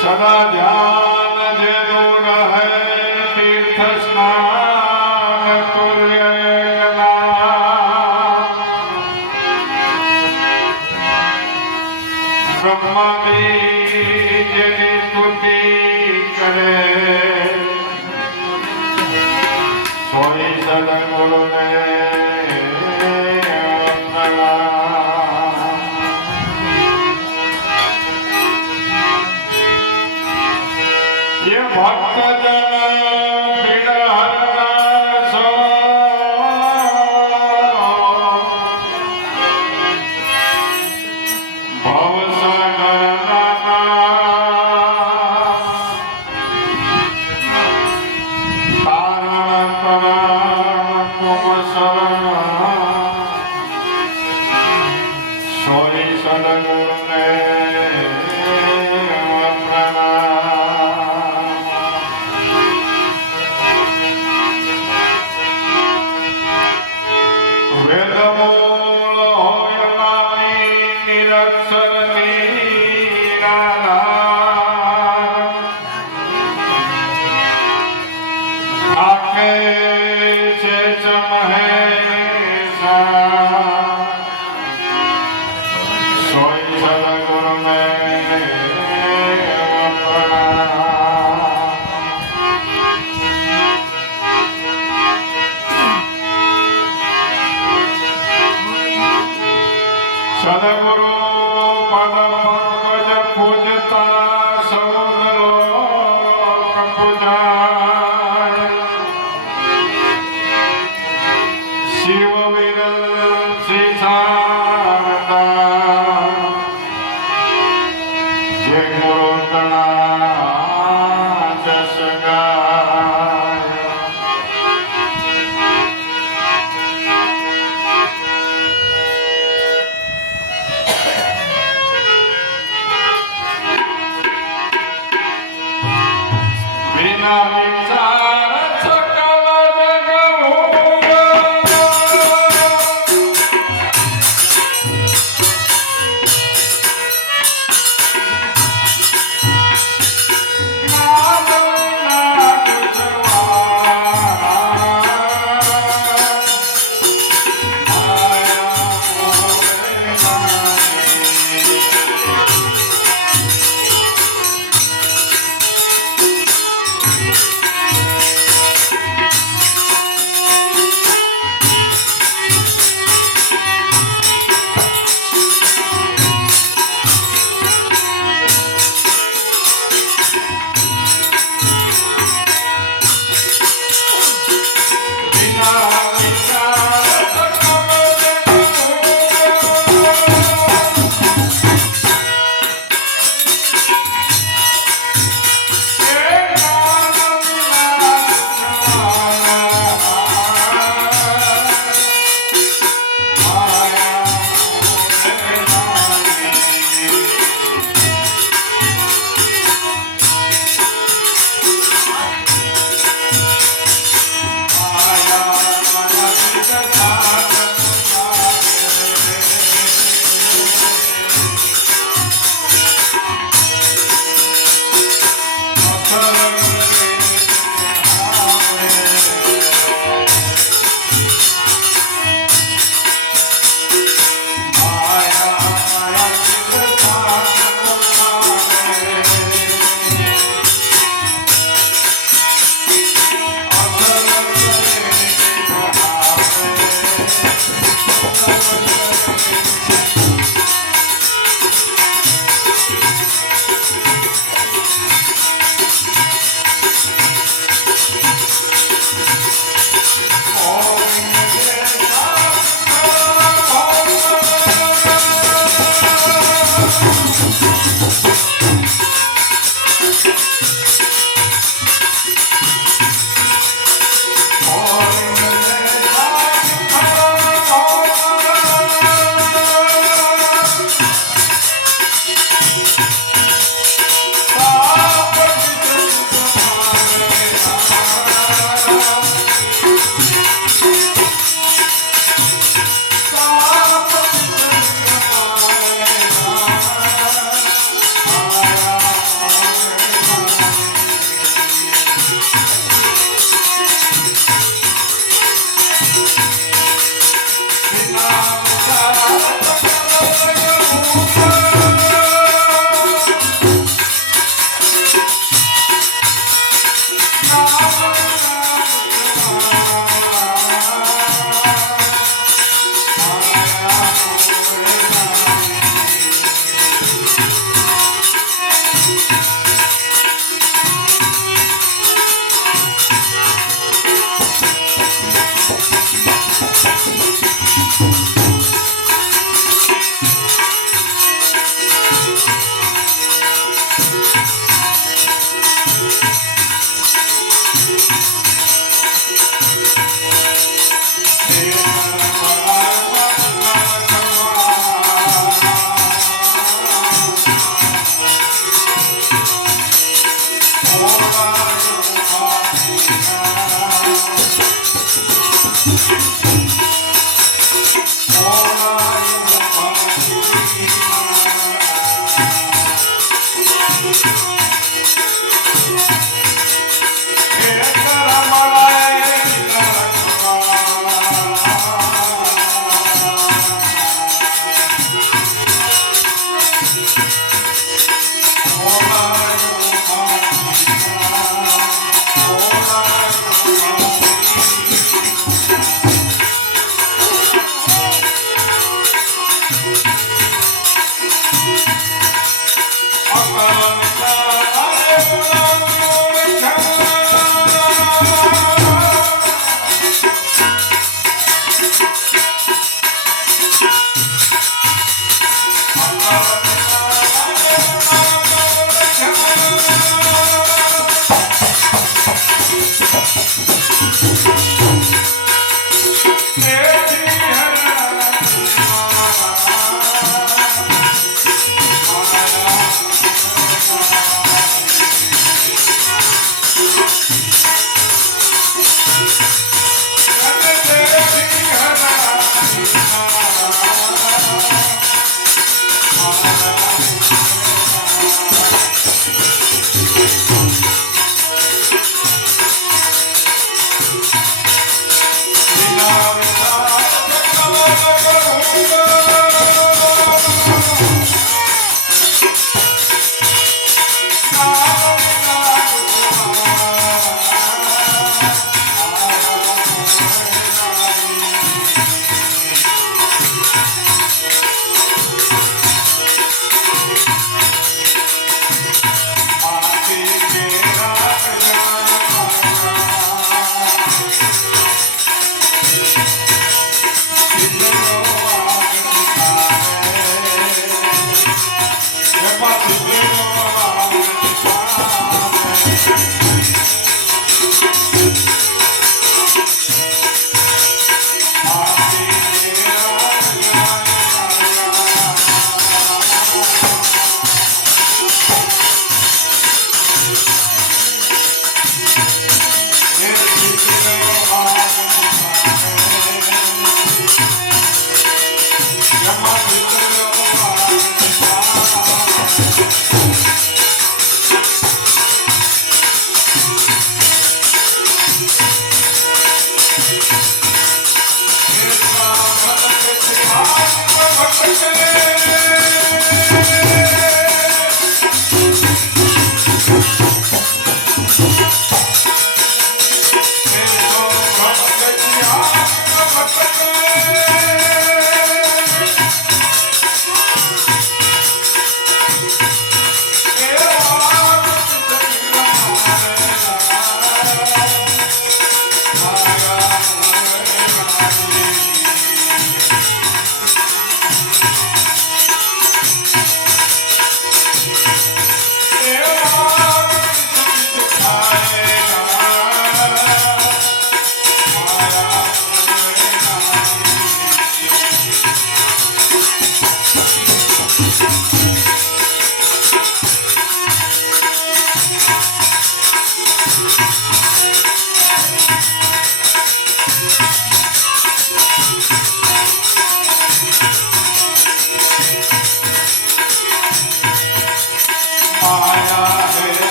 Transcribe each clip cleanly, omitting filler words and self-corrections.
સદા ધ્યાન જેનું રહે તીર્થ સ્નાન બ્રહ્માની જેની સ્તુતિ કરે સોઈ સદગુરુને સદગુરુ પદ પંકજ પૂજતા સૌંદરો પૂજાય શિવ વિરલ શારદા જે ગુરુ તણા જસ ગાય વિના વિચાર સકલ જગવું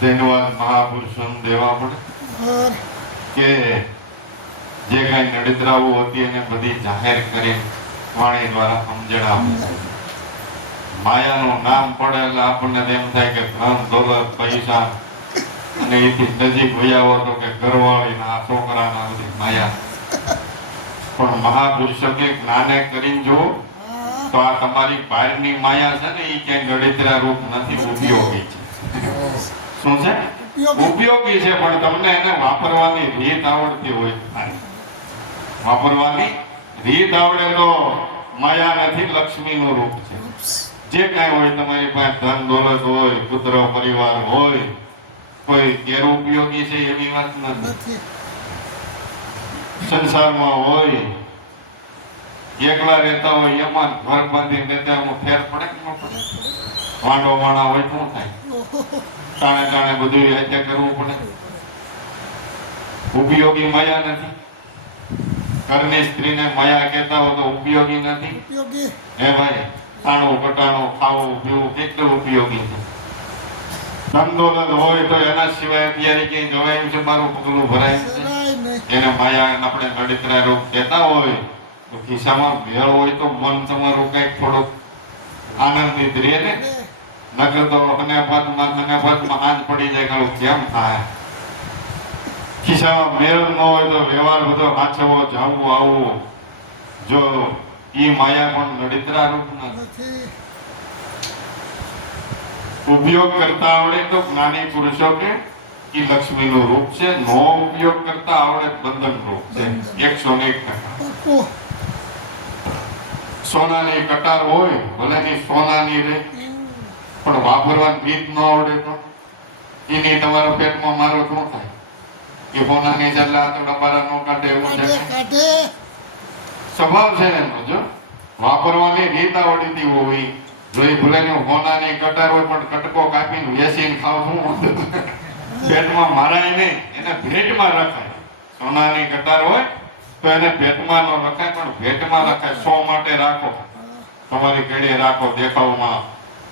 ધન્યવાદ મહાપુરુષોને દેવા પડે કે જે કઈ નડિતરાઓ હતી એને બધી જાહેર કરી વાણી દ્વારા સમજણ માયાનું નામ પડે એટલે આપણને એમ થાય કે ધન દોલત પૈસા અને એથી નજીક વયાવો તો કે ઘરવાળી ના છોકરાના બધી માયા પણ મહાપુરુષો કે જ્ઞાને કરીને જુઓ તો આ તમારી બહારની માયા છે ને એ ક્યાંય નડિતરા રૂપ નથી, ઉપયોગી છે. શું છે? ઉપયોગી છે, પણ તમને એને વાપરવાની રીત આવડતી હોય, વાપરવાની રીત આવડે તો માયા નથી, લક્ષ્મીનું રૂપ છે. જે કાંઈ હોય તમારી પાસે ધન દોલત હોય, પુત્ર પરિવાર હોય, કોઈ ગેરઉપયોગી છે એવી વાત નથી. સંસારમાં હોય એકલા રહેતા હોય એમાં ઘર બાંધી દેતા ફેર પડે કે ન પડે? વાંડો વાણા હોય શું થાય? ટાણે ટાણે બધું હત્યા કરવું પડે. ઉપયોગી માયા નથી. ઘરની સ્ત્રીને માયા કહેતા હો તો ઉપયોગી નથી. હે ભાઈ, ખાણું કટાણું ખાવું પીવું કેટલું ઉપયોગી છે. ધન દોલત હોય તો એના સિવાય અત્યારે ક્યાંય જવાયું છે મારું પગલું ભરાય છે? એને માયા આપણે નડિતરા રોગ કહેતા હોય તો ખિસ્સામાં ભેળ હોય તો મન તમારું કઈક થોડુંક આનંદિત રહે ને. નકર તો અનાપાતમાં હાથ પડી જાય કે કેમ થાય. ખિસ્સામાં મેળ ન હોય તો વ્યવહાર બધો હાચવો જાવું આવવું, જો ઈ માયા પણ નડિતરા રૂપ નથી. ઉપયોગ કરતા આવડે તો જ્ઞાની પુરુષો કે ઈ લક્ષ્મીનું રૂપ છે. નો ઉપયોગ કરતા આવડે બંધન રૂપ છે. 101%. સોનાની કટાર હોય ભલે ની સોનાની રે, પણ વાપરવાની રીત ન આવડે તો એની તમારા પેટમાં મારો શું થાય? એ સોનાની જલ્લા તો ડબારા નો કાઢે એવું છે. સ્વભાવ છે એનો. જો વાપરવાની રીત આવડતી હોય, જો એ ભલે ની સોનાની કટાર હોય પણ કટકો કાપીને વેચીને ખાવ શું પેટમાં મારાય નહીં, એને ભેટમાં રખાય. સોનાની કટાર હોય તો એને ભેટમાં ન રખાય, પણ ભેટમાં રખાય. 100 માટે રાખો, તમારી ઘડીએ રાખો, દેખાવમાં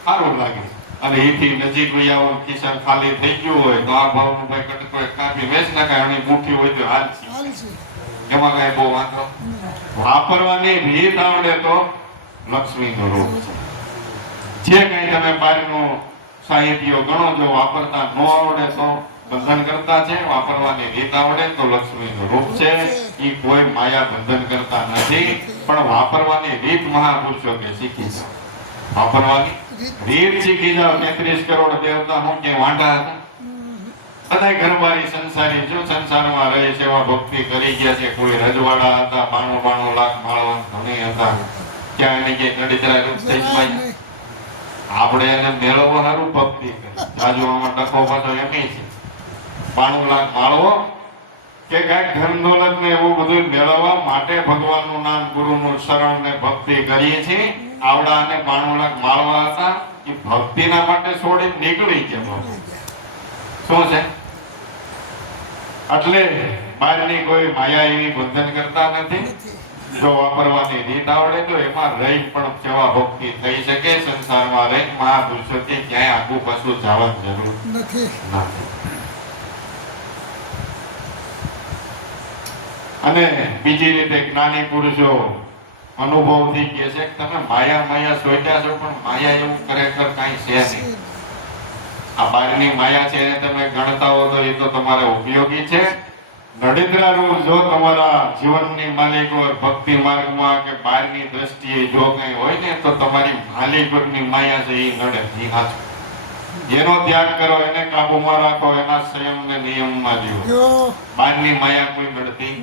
સારું લાગે. અને એથી નજીક આવો ખિસ્સા ખાલી થઈ ગયું હોય તો આ ભાવનું ભાઈ કટકો કાપી વેચ નાખાય. અને મુઠ્ઠી હોય તો હાલશે, એમાં કઈ બહુ વાંધો. વાપરવાની રીત આવડે તો લક્ષ્મીનું રૂપ છે. જે કઈ તમે બહારનું સાહિત્ય ગણો, જો વાપરતા ન આવડે તો બંધન કરતા છે. વાપરવાની રીત આવડે તો લક્ષ્મીનું રૂપ છે. ઈ કોઈ માયા બંધન કરતા નથી, પણ વાપરવાની રીત મહાપુરુષો કે શીખી જાઓ. વાપરવાની રીત શીખી જાઓ. 33 કરોડ દેવતા હું કે વાંઢા હતા? બધા ઘરવાળી સંસારી, જો સંસારમાં રહે સેવા ભક્તિ કરી ગયા છે. કોઈ રજવાડા હતા, 92 લાખ માળવા ધણી હતા, ક્યાં એને કે નડીતરા રૂપ થઈ જાય. આપણે એને મેળવવા સારું ભક્તિ કરી જાજુ આમાં ડખો પાછો એમ છે 92 લાખ માળવો કે કાંઈક ધન દોલત ને એવું બધું મેળવવા માટે ભગવાનનું નામ ગુરુનું શરણ ને ભક્તિ કરીએ છીએ. આવડા અને 92 લાખ માળવા હતા એ ભક્તિના માટે છોડી નીકળી ગયા. શું છે એટલે બહારની કોઈ માયા એવી બંધન કરતા નથી. જો વાપરવાની રીત આવડે તો એમાં રહી પણ સેવા ભક્તિ થઈ શકે. સંસારમાં રહી મહાપુરુષોથી ક્યાંય આગુ પાછું જવાની જરૂર નથી. અને બીજી રીતે જ્ઞાની પુરુષો અનુભવથી કહે છે કે તમે માયા સોચ્યા છો પણ માયા એવું ખરેખર કાંઈ છે નહીં. આ બહારની માયા છે એને તમે ગણતા હો તો એ તો તમારે ઉપયોગી છે. નડિદ્રા રૂપ જો તમારા જીવનની માલિક હોય ભક્તિ માર્ગમાં કે બહારની દ્રષ્ટિએ જો કઈ હોય ને તો તમારી માલિકની માયા છે એ નડે. એનો ત્યાગ કરો, એને કાબુમાં રાખો, એના સંયમને નિયમમાં જીવો. બહારની માયા કોઈ નડતી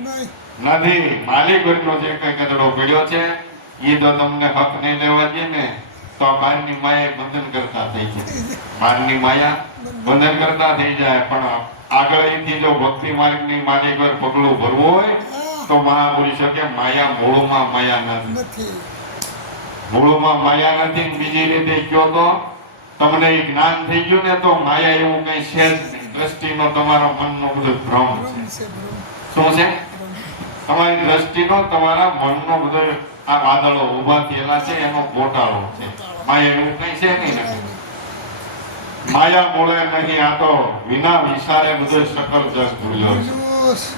નથી. માલિકનો જે કઈ કચડો પડ્યો છે એ તો તમને હક નહીં લેવા દે ને તો બહારની માયા બંધન કરતા થઈ જાય. બહારની માયા બંધન કરતા થઈ જાય. પણ આગળથી જો ભક્તિ માર્ગની માલિક પર પગલું ભરવું હોય તો મહાપુરુષો કે માયા મૂળમાં માયા નથી. મૂળમાં માયા નથી. બીજી રીતે કયો તો તમને જ્ઞાન થઈ ગયું ને તો માયા એવું કઈ છે જ નહીં. દ્રષ્ટિનો તમારો મનનો બધો ભ્રમ છે. શું છે? તમારી દ્રષ્ટિનો તમારા મનનો બધો આ વાદળો ઉભા થયેલા છે એનો ગોટાળો છે. માયા એવું કઈ છે નહીં. માયા બોલે નહીં. આ તો વિના વિચારે બધો સકલ જગ ભૂલ્યો છે.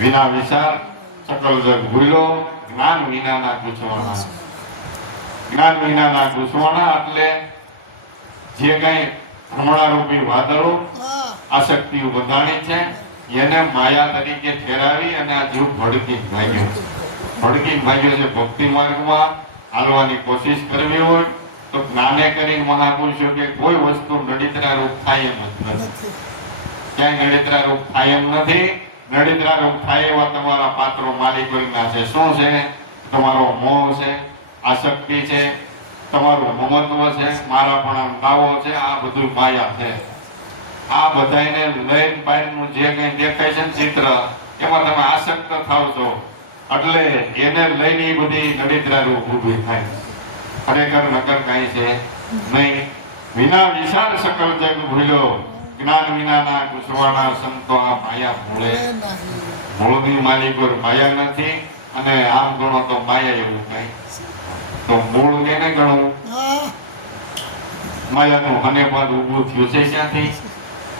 વિના વિચાર સકલ જગ ભૂલ્યો. જ્ઞાન વિનાના ગુચવાણા. જ્ઞાન વિનાના ગુચવાણા એટલે જે કઈ ભ્રમણા રૂપી વાદળો આસક્તિઓ બંધાણી છે એને માયા તરીકે ઠેરાવી અને આ જીવ ભડકી ભાગ્યો છે. ભડકી ભાગ્યો છે. ભક્તિ માર્ગમાં હાલવાની કોશિશ કરવી હોય તો જ્ઞાને કરી મહાપુરુષો કે કોઈ વસ્તુ નડિતરા રૂપ થાય એમ જ નથી. ક્યાંય નડિતરા રૂપ થાય એમ નથી. નડિતરા રૂપ થાય એવા તમારા પાત્રો માલિકોના છે. શું છે? તમારો મોહ છે, આસક્તિ છે, તમારું મમત્વ છે, મારાપણા દાવો છે. આ બધું માયા છે. આ બધાને લઈને બહારનું જે કંઈ દેખાય છે ચિત્ર એમાં તમે આસક્ત થાવ છો એટલે એને લઈને એ બધી નડિતરા રૂપ ઊભી થાય. ખરેખર નકર કાંઈ છે નહીં. વિના વિશાળ સકલ જગ ભૂલ્યો. જ્ઞાન વિનાના કુશવાના સંતો આ માયા ભૂલે. મૂળની માલિક માયા નથી. અને આમ ગણો તો માયા એવું કઈ તો મૂળ કેને ગણવું? માયાનું હનેપાદ ઊભું થયું છે ક્યાંથી?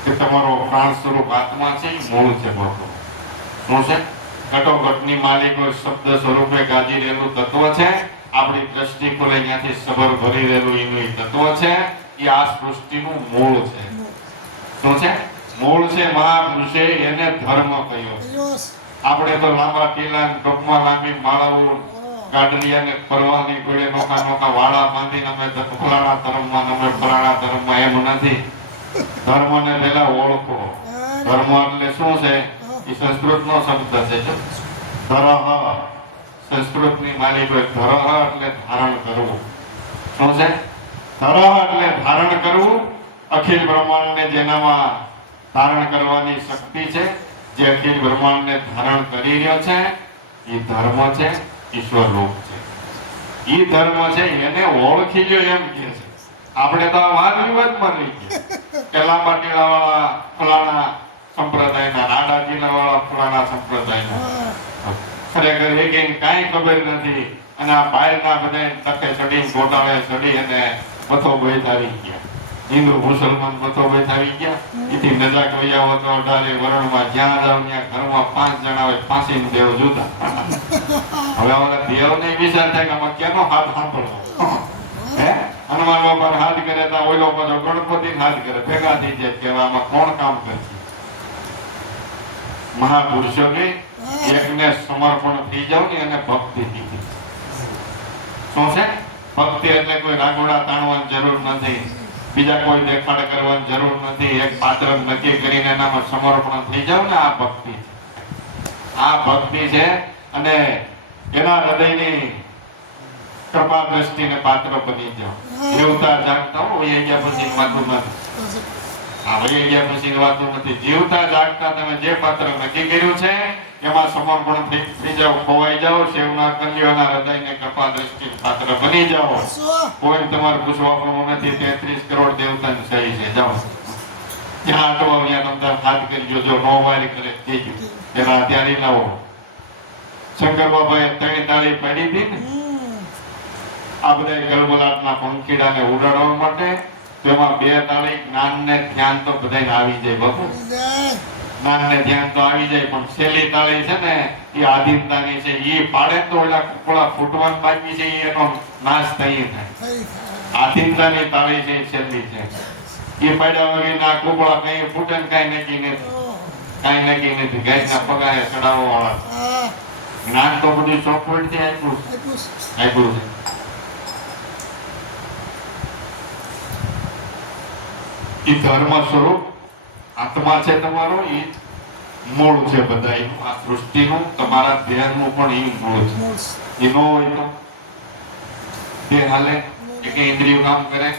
કે તમારો પ્રાણ સ્વરૂપ આત્મા છે એ મૂળ છે. બાપુ શું છે? ઘટોઘટની માલિક શબ્દ સ્વરૂપે ગાજી રહેલું તત્વ છે. આપણી દ્રષ્ટિ ખોલે ત્યાંથી સબર ભરી રહેલું એનું તત્વ છે. એ આ સૃષ્ટિનું મૂળ છે. શું છે? મૂળ છે. મહાપુરુષે એને ધર્મ કહ્યો. આપણે તો લાંબા ટીલા ટોપમાં લાંબી માળાઓ ગાડરિયાને ફરવાની ઘોડે નોખા નોખા વાળા બાંધીને અમે ફલાણા ધર્મમાં અમે ફલાણા ધર્મમાં એમ નથી. ધર્મને પહેલા ઓળખો. ધર્મ એટલે શું છે? એ સંસ્કૃતનો શબ્દ છે. ધરહ સંસ્કૃતની માલિક હોય. ધરહ એટલે ધારણ કરવું. શું છે? ધરહ એટલે ધારણ કરવું. અખિલ બ્રહ્માંડને જેનામાં ધારણ કરવાની શક્તિ છે, જે અખિલ બ્રહ્માંડને ધારણ કરી રહ્યો છે એ ધર્મ છે. ઈશ્વર રૂપ છે. ઈ ધર્મ છે એને ઓળખી લ્યો એમ કે છે. આપણે તો વાદ વિવાદમાં રહી ગયા કે લાંબા ટીલા વાળા ફલાણા સંપ્રદાયના, નાડા ટીલા વાળા ફલાણા સંપ્રદાયના. ખરેખર એક કાંઈ ખબર નથી. અને આ બહારના બધા તકે ચડી ગોટાળે ચડી અને બથો બેઠાવી ગયા. હિન્દુ મુસલમાન બથો બેઠાવી ગયા. એથી નજાક વૈયા તો 18 વર્ણમાં જ્યાં જાવ ત્યાં ઘરમાં 5 જણા હોય. ફાંસીને દેવ જુદા. હવે અમારા દેવને વિચાર થાય કે આમાં કેનો હાથ સાંભળવો? હે હનુમાન બાપા હાથ કરે તો ઓલો પાછો ગણપતિ હાથ કરે. ભેગા થઈ જાય કે આમાં કોણ કામ કરશે? મહાપુરુષો કે એકને સમર્પણ થઈ જાવ ને એને ભક્તિ કીધી. શું છે ભક્તિ? એટલે કોઈ રાગોડા તાણવાની જરૂર નથી. બીજા કોઈ દેખાડ કરવાની જરૂર નથી. એક પાત્ર નક્કી કરીને એનામાં સમર્પણ થઈ જાવ ને આ ભક્તિ છે. આ ભક્તિ છે. અને એના હૃદયની કૃપા દ્રષ્ટિને પાત્ર બની જાઓ. જીવતા જાગતા વહી ગયા પછી વાતું નથી. આ વહી ગયા પછી વાતું નથી. જીવતા જાગતા તમે જે પાત્ર નક્કી કર્યું છે એમાં સમર્પણ થઈ જાઓ, ખોવાઈ જાઓ, સેવના કલ્યોના હૃદયને કૃપા દ્રષ્ટિ પાત્ર બની જાઓ. કોઈ તમારે પૂછવાનું નથી. 33 કરોડ દેવતાની સહી છે. જાઓ જ્યાં અટવાવ ત્યાં તમે હાથ કરજો. જો નો વારી કરે કહેજો એના ત્યારે લાવો. શંકર બાબાએ 3 તાળી પાડી હતી ને આ બધા ગલબલાટના પંખીડાને ઉડાડવા માટે. તેમાં 2 તાળી જ્ઞાન ને ધ્યાન તો બધાને આવી જાય. બાપુ જ્ઞાન ને ધ્યાન તો આવી જાય, પણ છેલ્લી તાળી છે ને એ આધીનતાની છે. એ પાડે તો ઓલા કુકડા ફૂટવાનું બાકી છે એનો નાશ થઈ થાય. આધીનતાની તાળી છે છેલ્લી છે. એ પાડ્યા વગરના કુકડા કઈ ફૂટે ને કઈ નક્કી નથી. કઈ નક્કી નથી. ગાયના પગારે ચડાવવા વાળા જ્ઞાન તો બધું ચોખવટ થી આપ્યું છે. એ ધર્મ સ્વરૂપ આત્મા છે તમારો. એ મૂળ છે બધા. આ સૃષ્ટિનું તમારા દેહનું પણ એ મૂળ છે. એ નો હોય તો દેહ હાલે એક ઇન્દ્રિયો કામ કરે.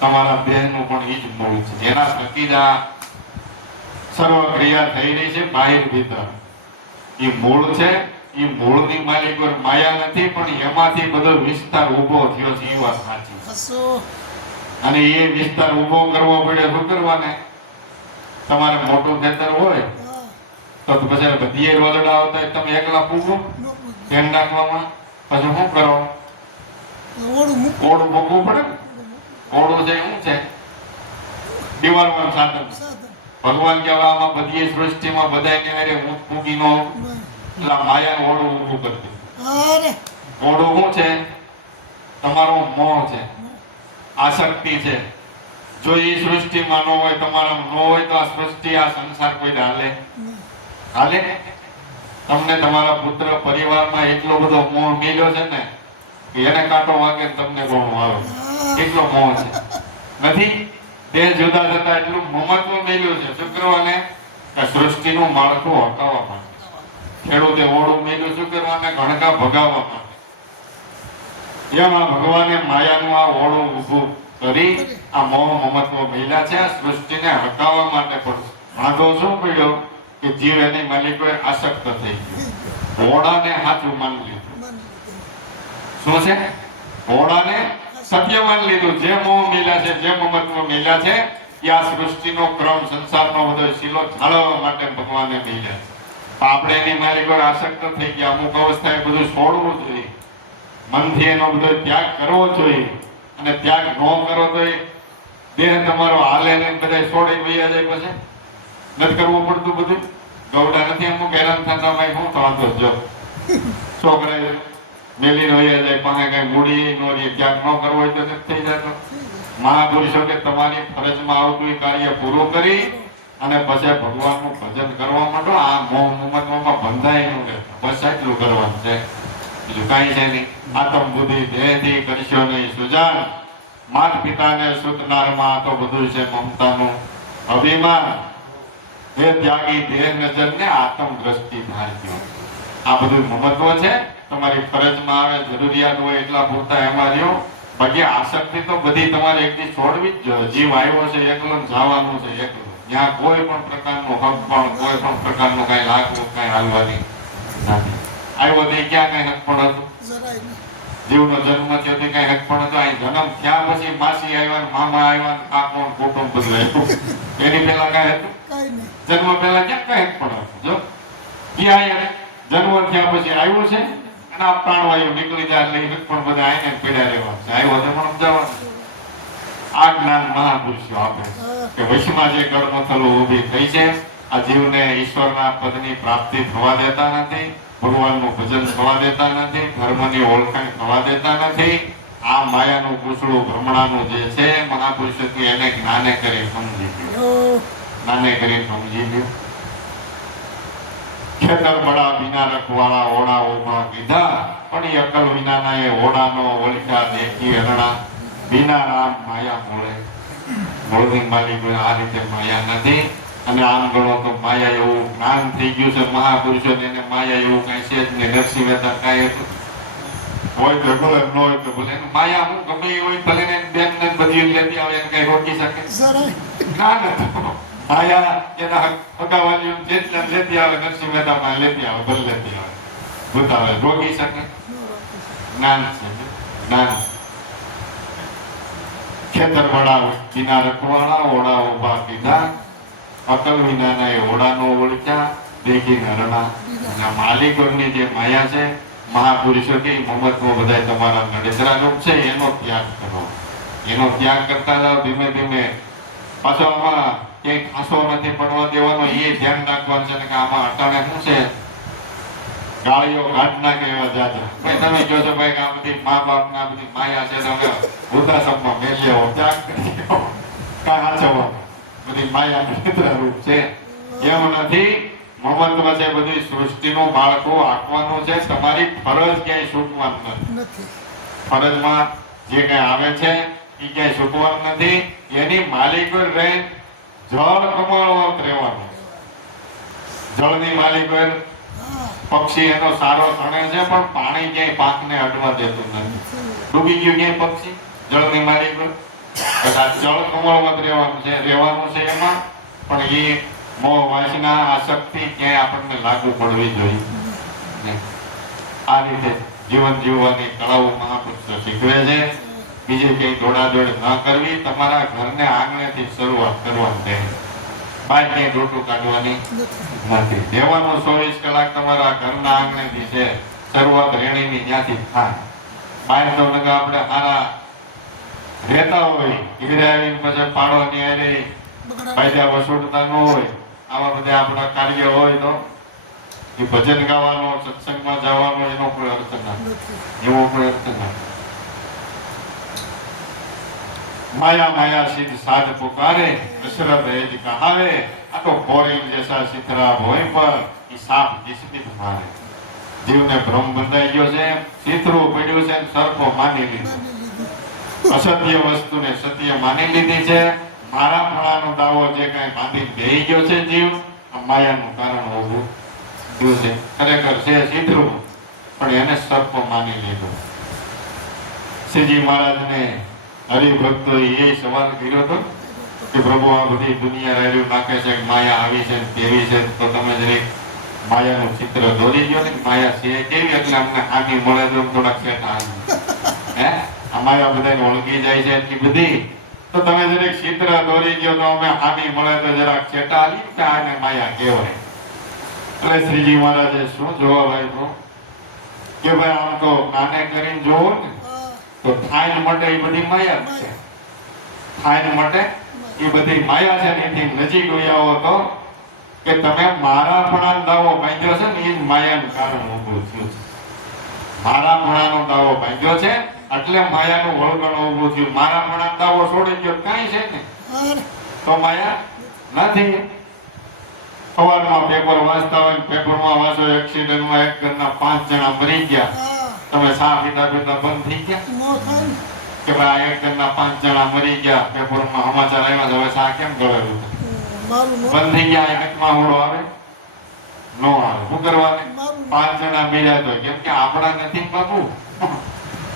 તમારા દેહનું પણ એ જ મૂળ છે. એના થકી જ આ સર્વ ક્રિયા થઈ રહી છે બહાર ભીતર. એ મૂળ છે. એ મૂળની માલિક માયા નથી, પણ એમાંથી બધો વિસ્તાર ઉભો થયો છે. એ વાત સાચી. અને એ વિસ્તાર ઉભો કરવો પડે. શું કરવાને? તમારે મોટું ખેતર હોય તો પછી બધી રોલડા આવતા હોય, તમે એકલા પૂગો ધ્યાન રાખવામાં. પછી શું કરો? ઓળું મૂકવું પડે. ઓળું છે શું છે? દિવાળવાનું સાધન. ભગવાન કહેવા આમાં બધી સૃષ્ટિમાં બધાને હારે હું પૂગીનો એટલે માયાનું ઓળું ઊભું કરી દે. ઓળું શું છે? તમારો મોહ છે, આસક્તિ છે. જો એ સૃષ્ટિમાં ન હોય, તમારા ન હોય તો આ સૃષ્ટિ આ સંસાર કોઈ હાલે? તમને તમારા પુત્ર પરિવારમાં એટલો બધો મોહ મેલ્યો છે ને કે એને કાંટો વાગે તમને કોણ આવે એટલો મોહ છે. નથી તે જુદા જતા એટલું મમત્વ મેલ્યું છે. શું કરવાને? કે સૃષ્ટિનું માળખું હટાવવા માટે. ખેડૂતે ઓળું મેલ્યું શું કરવાને? ગણકા ભગાવવા માટે. એમાં ભગવાને માયાનું આ ઓળું ઊભું કરી આ મોહ મમત્વ મેલ્યા છે. આ સૃષ્ટિને હટાવવા માટે પણ વાંધો શું પડ્યો કે જીવ એની માલિકોએ આસક્ત થઈ ગયો. ઓળાને સાચું માની લીધું. શું છે? ઓળાને સત્ય માની લીધું. જે મોહ મેલ્યા છે, જે મમત્વ મેલ્યા છે એ આ સૃષ્ટિનો ક્રમ, સંસારનો બધો શીલો જાળવવા માટે ભગવાને મેલ્યા છે. આપણે એની માલિકોએ આસક્ત થઈ ગયા. અમુક અવસ્થાએ બધું છોડવું જોઈએ. મનથી એનો બધો ત્યાગ કરવો જોઈએ. અને ત્યાગ ન કરો તો એ દેહ તમારો હાલે ને બધા છોડી વૈયા જાય. પછી નથી કરવું પડતું બધું. ગૌડા નથી અમુક હેરાન થતા ભાઈ શું થવાતો? જો છોકરા મેલી વૈયા જાય, પાસે કઈ મૂડી નો રહે. ત્યાગ ન કરવો હોય તો થઈ જતો. મહાપુરુષો કે તમારી ફરજમાં આવતું એ કાર્ય પૂરું કરી અને પછી ભગવાનનું ભજન કરવા માંડો. આ મોહ મમત્વમાં બંધાય નું રહે. બસ એટલું કરવાનું છે, બીજું કાંઈ છે નહીં. આત્મ બુદ્ધિ દેહથી કરશો નહીં સુજાન. માત પિતાને સુતનારમાં તો બધું છે મમતાનું અભિમાન. હે ત્યાગી દેહ નજરને આત્મ દ્રષ્ટિ ધારજો. આ બધું મમત્વ છે. તમારી ફરજમાં આવે, જરૂરિયાત હોય એટલા પૂરતા એમાં રહ્યો. બાકી આસક્તિ તો બધી તમારે એકથી છોડવી જ જોઈએ. જીવ આવ્યો છે એકલો, જવાનું છે એકલો. જ્યાં કોઈ પણ પ્રકારનો હક પણ, કોઈ પણ પ્રકારનું કઈ લાગવું, કઈ હાલવાની નથી. આવ્યો તો ક્યાં કઈ હક પણ હતું? જીવનો જન્મ થયો તો કઈ હક પણ હતો? અહીં જન્મ થયા પછી માસી આવ્યા, મામા આવ્યા, કાકો કુટુંબ બદલાયું. એની પેલા કઈ હતું? જન્મ પહેલા ક્યાં કઈ હક પણ હતું? જો ક્યાં જન્મ થયા પછી આવ્યું છે અને આ પ્રાણવાયુ નીકળી જાય એટલે હક પણ બધા આઈને પીડા રહેવા છે. આવ્યો તો પણ જવાનું. આ જ્ઞાન મહાપુરુષો આપે કે વૈશ્વમાં જે કર્મથલો ઊભી થઈ છે આ જીવને ઈશ્વરના પદની પ્રાપ્તિ થવા દેતા નથી. ભગવાનનું ભજન થવા દેતા નથી. ધર્મની ઓળખાણ થવા દેતા નથી. આ માયાનું પૂછડું ભ્રમણાનું જે છે મહાપુરુષો એને જ્ઞાને કરી સમજી લ્યો. જ્ઞાને કરી સમજી લ્યો. ખેતર બડા વિના રખવાળા ઓડા ઓમાં કીધા, પણ એ અકલ વિનાના એ ઓડાનો ઓળખ્યા દેખી હરણા. વિના રામ માયા મળે. મૂળની માલિક આ રીતે માયા નથી. અને આમ ગણો તો માયા એવું જ્ઞાન થઈ ગયું છે મહાપુરુષો. એને માયા એવું કઈ છે જ નહીં. નરસિંહ મહેતા કઈ હતું? હોય તો ભલે ન હોય તો ભલે માયા હું ગમે એ હોય ભલે ને બેન ને બધી લેતી આવે એને કઈ રોકી શકે ના ના માયા એના હગાવાલીઓ જેટલા લેતી આવે નરસિંહ મહેતામાં લેતી આવે ભલે લેતી આવે ભૂતાવે રોકી શકે જ્ઞાન છે જ્ઞાન ખેતર વડા કિના રખવાડા ઓડા ઉભા કીધા અકલ વિનાના એ ઓડાનો ઓળખ્યા દેખી નરણા અને માલિકોની જે માયા છે મહાપુરુષો કે મોહમ્મદમાં બધા તમારા નડેતરાનું છે એનો ત્યાગ કરો એનો ત્યાગ કરતા જાઓ ધીમે ધીમે પાછો આમાં ક્યાંય ખાસો નથી પડવા દેવાનો એ ધ્યાન રાખવાનું છે કે આમાં અટાણે શું છે ગાળીઓ ઘાટ નાખે એવા જાજા ભાઈ તમે કહો છો ભાઈ કે આ બધી મા બાપ ના બધી માયા છે તમે વૃદ્ધાશ્રમમાં મેલી આવો ત્યાગ કરી આવો કાંઈ હાચવવાનું બધી માયા નડેતરા રૂપ છે એમ નથી મોહમ્મદ છે બધી સૃષ્ટિનું બાળકો આંકવાનું છે તમારી ફરજ ક્યાંય છૂટવાનું નથી ફરજમાં જે કઈ આવે છે એ ક્યાંય છૂટવાનું નથી એની માલિકો રહે જળ કમાળવા રહેવાનું જળની માલિકો પક્ષી એનો સારો તણે છે પણ પાણી ક્યાંય પાકને અડવા દેતું નથી ડૂબી ગયું ક્યાંય પક્ષી જળની માલિકો જળ કમાળવા રહેવાનું છે એમાં પણ એ મોહ વાસના આસક્તિ ક્યાંય આપણને લાગુ પડવી જોઈએ આ રીતે જીવન જીવવાની કળાઓ મહાપુરુષો શીખવે છે બીજી કઈ દોડાદોડ ન કરવી તમારા ઘરને આંગણેથી શરૂઆત કરવાની છે બહાર ક્યાંય ડોટું કાઢવાની નથી દેવાનું 24 કલાક તમારા ઘરના આંગણેથી છે શરૂઆત રેણીની ત્યાંથી થાય બહાર તો આપણે સારા રહેતા હોય ઘરે આવીને પછી પાડવાની આરે ફાયદા વસૂલતા ન હોય આવા બધા આપણા કાર્ય હોય તો એ ભજન ગાવાનો સત્સંગમાં જવાનો એનો કોઈ અર્થ નથી એવો કોઈ અર્થ નથી માયા માયા સિદ્ધ સાધ પુકારે દશરથ એજ કહાવે આ તો પોરેલ જૈસા સિતરા હોય પર એ સાપ કિસમિત મારે જીવને ભ્રમ બંધાઈ ગયો છે સિતરું પડ્યું છે સર્પો માની લીધું અસત્ય વસ્તુને સત્ય માની લીધી છે મારા ફળાનો દાવો જે કઈ બાંધી બેહી ગયો છે જીવ માયાનું કારણ ઊભું થયું છે ખરેખર છે સિદ્ધરું પણ એને સર્પ માની લીધું શ્રીજી મહારાજને હરિભક્તો એ સવાલ કર્યો હતો કે પ્રભુ આ બધી દુનિયા રાડ્યું નાખે છે માયા આવી છે તેવી છે તો તમે જરીક માયાનું ચિત્ર દોરી ગયો ને માયા છે કેવી એટલે અમને હાની મળે તો થોડાક સેટા હે આ માયા બધાને ઓળખી જાય છે એટલી બધી તો તમે જરીક ચિત્ર દોરી ગયો તો અમે હાની મળે તો જરાક સેટા આલી કે આને માયા કહેવાય એટલે શ્રીજી મહારાજે શું જવાબ આપ્યો કે ભાઈ આમ તો નાને કરીને જોવો ને તો થાઈન માટે એ બધી માયા છે થાઈન માટે એ બધી માયા છે ને એથી નજીક ગયા હો તો કે તમે મારા પણા દાવો બાંધ્યો છે ને એ માયાનું કારણ ઊભું થયું છે મારા પણાનો દાવો બાંધ્યો છે એટલે માયાનું વળગણ ઊભું થયું મારા પણા દાવો છોડી ગયો કાંઈ છે ને તો માયા નથી સવારમાં પેપર વાંચતા હોય પેપરમાં વાંચો એક્સિડન્ટમાં એક ઘરના 5 જણા મરી ગયા તમે સા પીતા પીતા બંધ થઈ ગયા કે ભાઈ એક ઘરના 5 જણા મરી ગયા પેપરમાં સમાચાર આવ્યા હવે સા કેમ ગળેલું બંધ થઈ ગયા આંખમાં હોડો આવે નો આવે શું કરવાને 5 જણા મર્યા તો કેમ કે આપણા નથી બાપુ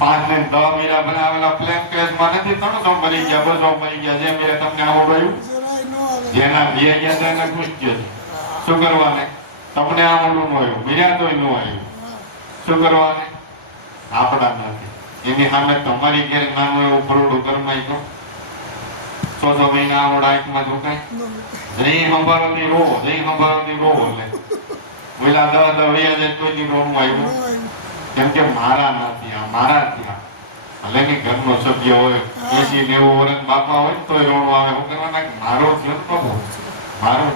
5 ને 10 મર્યા બનાવેલા પ્લેન ક્રેશમાં નથી 300 મરી ગયા 200 મરી ગયા જે મેરે તમને આવડ્યું જેના બે ગયા તો એને પૂછ્યો શું કરવાને તમને આવડું ન આવ્યું મર્યા તોય ન આવ્યું શું કરવાને આપણા નથી એની સામે તમારી ઘેર નાનું એવું ફરોડું કરમાઈ તો 6 મહિના આવડ આંખમાં ઝુકાય જઈ સંભાળતી રોવો જઈ સંભાળતી રોવો એટલે પેલા 10 વૈયા જાય કોઈ દી રોવું આવ્યું કેમ કે મારા નથી આ મારા થયા ભલે ની ઘરનો સભ્ય હોય 80-90 વર્ષ બાપા હોય તોય રોવું આવે શું કરવાના મારો થયો તો મારો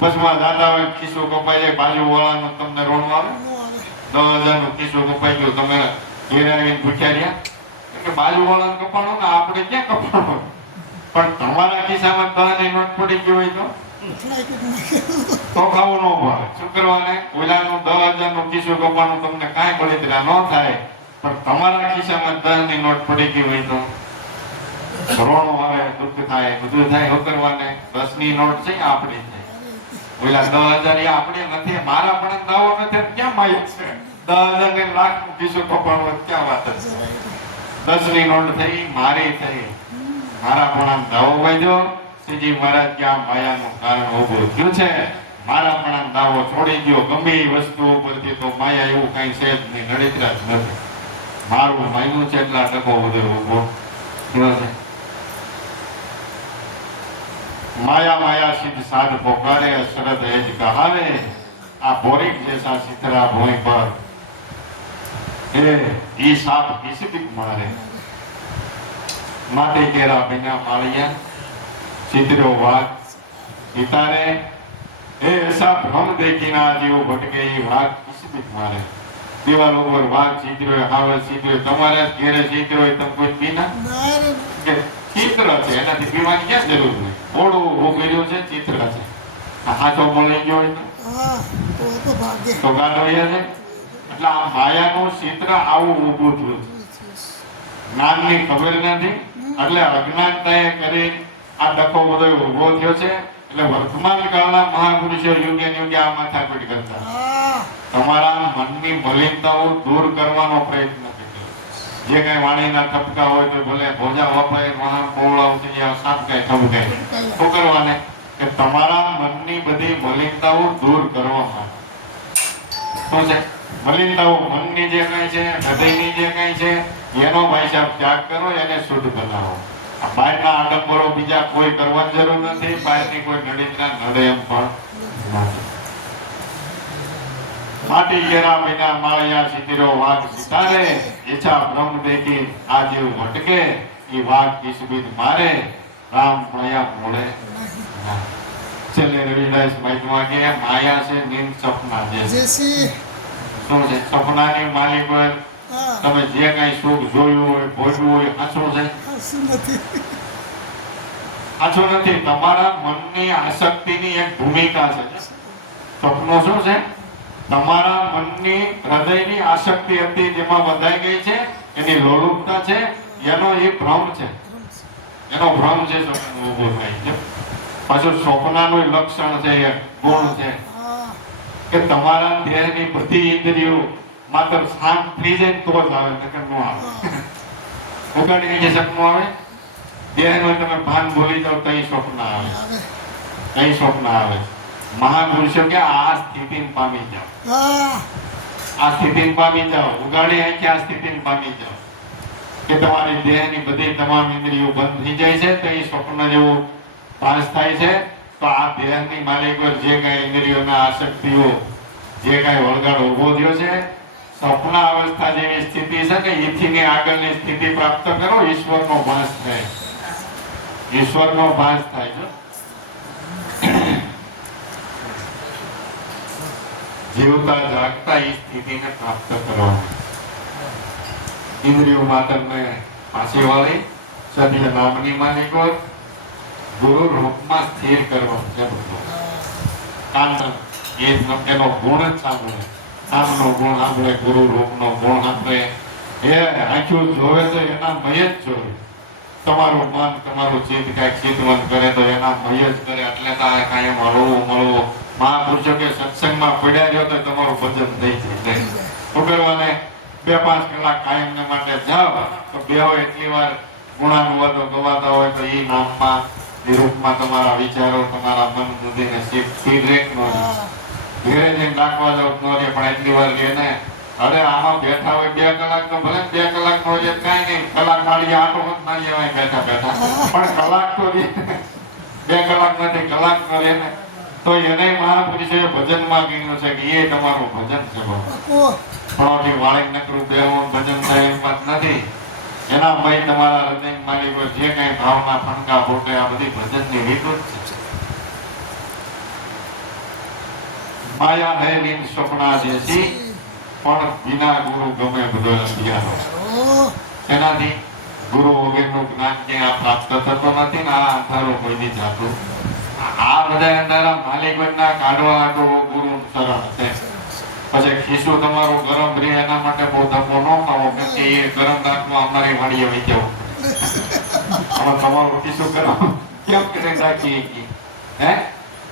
બસમાં દાદા હોય ખિસ્સો કપાઈ જાય બાજુ વાળાનો તમને રોવું આવે 10,000 નું ખિસ્સો કપાઈ ગયો તમે ઘેર આવીને પૂછ્યા રહ્યા કે બાજુ વાળાને કપાણો ને આપણે ક્યાં કપાણો પણ તમારા ખિસ્સામાં 10 ની નોટ પડી ગઈ હોય તો ખાવું ન ભાવે શું કરવાને ઓલાનું 10,000 નું ખિસ્સો કપાણું તમને કાંઈ બળતરા ન થાય પણ તમારા ખિસ્સામાં 10 ની નોટ પડી ગઈ હોય તો રોણો આવે દુઃખ થાય બધું થાય શું કરવાને 10 ની નોટ છે આપણી છે ઓલા 10,000 એ આપણે નથી મારા પણ દાવો નથી ક્યાં માય છે 10,000 ને લાખ નું ખિસ્સું કપાડવું ક્યાં વાત છે? 10 ની નોટ થઈ, મારી થઈ, મારા પણ દાવો વાંધો. શ્રીજી મહારાજ ક્યાં માયાનું કારણ ઉભું થયું છે. મારા પણ દાવો છોડી ગયો ગમે એ વસ્તુ ઉપરથી, તો માયા એવું કઈ છે જ નહીં, નડેતરા જ નથી. મારું માયનું છે એટલા ટકો વધુ ઉભો થયો છે. माया माया सिद्ध साध पोकारे शरद एज कहावे आ बोरिक जैसा सितरा भूमि पर ये साप किसी भी मारे माटे केरा बिना पालिया सितरो वाग इतारे ऐसा भ्रम देखी ना जीव भटके ये वाग किसी भी मारे दीवार ऊपर वाग चित्रो हावे चित्रो तुम्हारे घेरे चित्रो तुम कुछ भी ना ચિત્ર છે એનાથી પીવાની ક્યાં જરૂર હોય? ઓળું ઉભું કર્યું છે, ચિત્ર છે. હાથો મળી ગયો હોય તો ગાંડો છે. એટલે આ માયાનું ચિત્ર આવું ઊભું થયું છે. જ્ઞાનની ખબર નથી એટલે અજ્ઞાનતાએ કરી આ ડખો બધો ઊભો થયો છે. એટલે વર્તમાન કાળના મહાપુરુષો યુગે યુગે આ માથાકૂટ કરતા તમારા મનની મલિનતાઓ દૂર કરવાનો પ્રયત્ન. જે કઈ વાણીના ઠપકા હોય તો ભલે ભોજા વપાય મહા બોવડાવ થઈ જાય સાપ કઈ ઠપકે શું કરવાને કે તમારા મનની બધી મલિનતાઓ દૂર કરવામાં. શું છે મલિનતાઓ? મનની જે કઈ છે, હૃદયની જે કઈ છે, એનો ભાઈ સાહેબ ત્યાગ કરો, એને શુદ્ધ બનાવો. બહારના આડંબરો બીજા કોઈ કરવાની જરૂર નથી. બહારની કોઈ નડીના નડે એમ પણ નથી. माटी केरा बिना माळिया सितिरो वाग सितारे इच्छा ब्रह्म देखी आ जीव भटके ई वाग किस बीज मारे राम माया मोड़े चले रविदास माइकમાં કે માયા છે નીંદ સપના જેસી. શું છે? સપનાની માલિક હોય. તમે જે કઈ સુખ જોયું હોય, ભોગવ્યું હોય, આછું છે? આછું નથી. તમારા મનની આસક્તિની એક ભૂમિકા છે. સપનું શું છે? તમારા મનની હૃદયની આસક્તિ હતી જેમાં બંધાઈ ગઈ છે, એની લોલુપતા છે, એનો એ ભ્રમ છે. એનો ભ્રમ છે સપનું ઊભું થાય છે. પાછું સપનાનું લક્ષણ છે, એક ગુણ છે કે તમારા દેહની બધી ઇન્દ્રિયો માત્ર શાંત થઈ જાય તો જ આવે, નકર ન આવે. ઉગાડી જે સપનું આવે, દેહનું તમે ભાન ભૂલી જાવ તો સ્વપ્ન આવે. કઈ સ્વપ્ન આવે? મહાપુરુષો કે આ સ્થિતિ પામી જાઓ, આ સ્થિતિ પામી જાઓ. ઉગાડી કે આ સ્થિતિ પામી જાઓ કે તમારી દેહની બધી તમામ ઇન્દ્રિયો બંધ થઈ જાય છે, તો એ સ્વપ્ન જેવું પાસ થાય છે. તો આ દેહની માલિકો જે કઈ ઇન્દ્રિયોના આસક્તિઓ જે કઈ વળગાડ ઉભો થયો છે, સ્વપ્ન અવસ્થા જેવી સ્થિતિ છે કે એથી આગળની સ્થિતિ પ્રાપ્ત કરો, ઈશ્વરનો ભાસ થાય. ઈશ્વરનો ભાસ થાય છે. જીવતા જાગતા એ સ્થિતિને પ્રાપ્ત કરવાની. ઇન્દ્રિયો માત્ર ને પાછી વાળી સભ્ય નામની માલિકો ગુરુ રૂપમાં સ્થિર કરવાનું. કાંડ એનો ગુણ જ સાંભળે, નામનો ગુણ સાંભળે, ગુરુ રૂપનો ગુણ સાંભળે. એ આંખું જોવે તો એના મય જ જોવે. તમારું મન તમારું ચિત્ત કઈક ચિંતવન કરે તો એના મય જ કરે. એટલે કાંઈ મળવું મહાપુરુષો કે સત્સંગમાં પડ્યા રહ્યો તો તમારું ભજન થઈ જાય. શું કરવાને? 2-5 કલાક કાયમને માટે જાઓ તો બેહો એટલી વાર ગુણાનુવાદો ગવાતા હોય તો એ નામમાં એ રૂપમાં તમારા વિચારો તમારા મન બુદ્ધિને સ્થિર રહે. ઘેરે જઈને રાખવા જાવ ન રહે, પણ એટલી વાર લે ને. અરે આમાં બેઠા હોય 2 કલાક તો ભલે 2 કલાક નો રહે, કાંઈ નહીં. કલાક કાઢી આટો ના લેવાય બેઠા બેઠા, પણ કલાક તો 2 કલાક નથી, કલાક નો રહે ને. તો એને મહાપુરુષોએ ભજનમાં કહ્યું છે કે એ તમારું ભજન છે. ફળોથી વાળી નકરું બેહવું ભજન થાય એમ વાત નથી. એના મય તમારા હૃદય માલિકો જે કઈ ભાવના ફણકા ફૂટે આ બધી ભજનની રીતો જ છે. માયા હે નીંદ સપના જેસી પણ વિના ગુરુ ગમે બધો અંધિયારો. એનાથી ગુરુ વગેરેનું જ્ઞાન ક્યાં પ્રાપ્ત થતો નથી ને આ અંધારો કોઈની જાતું. આ બધા અંધારા માલિકોના કાઢવા આટો ગુરુ શરણ છે. પછી ખીસું તમારું ગરમ રહે એના માટે બહુ ધક્કો ન ખાવો, કે એ ગરમ રાખવા અમારી વાડીએ વહી જવું. તમારું ખીસું ગરમ કેમ કરી રાખીએ હે?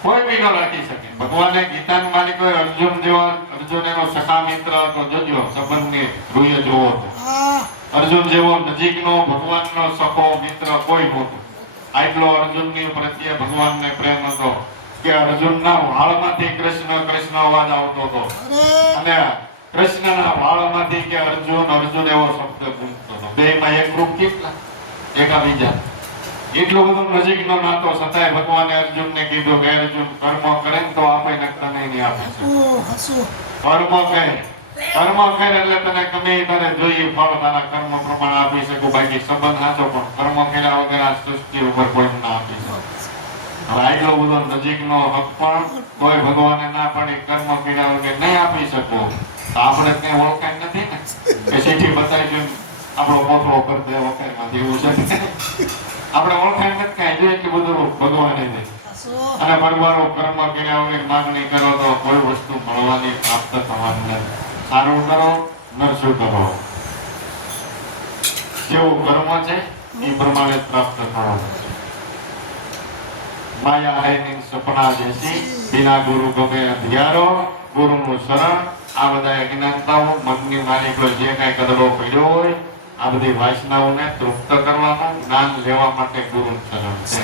કોઈ બી ન રાખી શકે. ભગવાને ગીતાની માલિક હોય અર્જુન એનો સખા મિત્ર હતો. જોજો સંબંધની રૂએ જોવો તો અર્જુન જેવો નજીકનો ભગવાનનો સખો મિત્ર કોઈ નહોતો. આટલો અર્જુનની પ્રત્યે ભગવાનને પ્રેમ હતો કે અર્જુનના વાળમાંથી કૃષ્ણ અવાજ આવતો હતો અને કૃષ્ણના વાળમાંથી કે અર્જુન એવો શબ્દ ગુંજતો હતો. બેમાં એક રૂપ કેટલા એકાબીજા એટલું બધું નજીકનો નાતો છતાંય ભગવાને અર્જુનને કીધું કે અર્જુન કર્મ કરે ને તો આપણે તને નહીં આપે છે. કર્મ કરે એટલે તને ગમે તારે જોઈએ ફળ તારા કર્મ પ્રમાણે આપી શકું. બાકી સંબંધ સાચો પણ કર્મ કર્યા વગર આ સૃષ્ટિ ઉપર કોઈ ના આપી શકે. હવે આટલો બધો નજીકનો હક પણ કોઈ ભગવાને ના પાડી કર્મ કર્યા વગર નહીં આપી શકો. તો આપણે કઈ ઓળખાણ નથી ને કે સીઠી બતાવી આપણો પોતળો કરી દે વખતમાંથી એવું છે. આપણે ઓળખાણ નથી કાંઈ જોઈએ એટલું બધું ભગવાને દે. અને પરવારો કર્મ કર્યા વગર માંગણી કરો તો કોઈ વસ્તુ મળવાની પ્રાપ્ત થવાની નથી. સારું કરો નરસું કરો, જેવું કર્મ છે એ પ્રમાણે પ્રાપ્ત થવાનું. માયા હૈ નિન સપના જેસી બિના ગુરુ ગમે અંધિયારો ગુરુનું શરણ. આ બધા અજ્ઞાનતાઓ મનની માલિકો જે કઈ કદડો પડ્યો હોય આ બધી વાસનાઓને તૃપ્ત કરવાનું જ્ઞાન લેવા માટે ગુરુનું શરણ છે.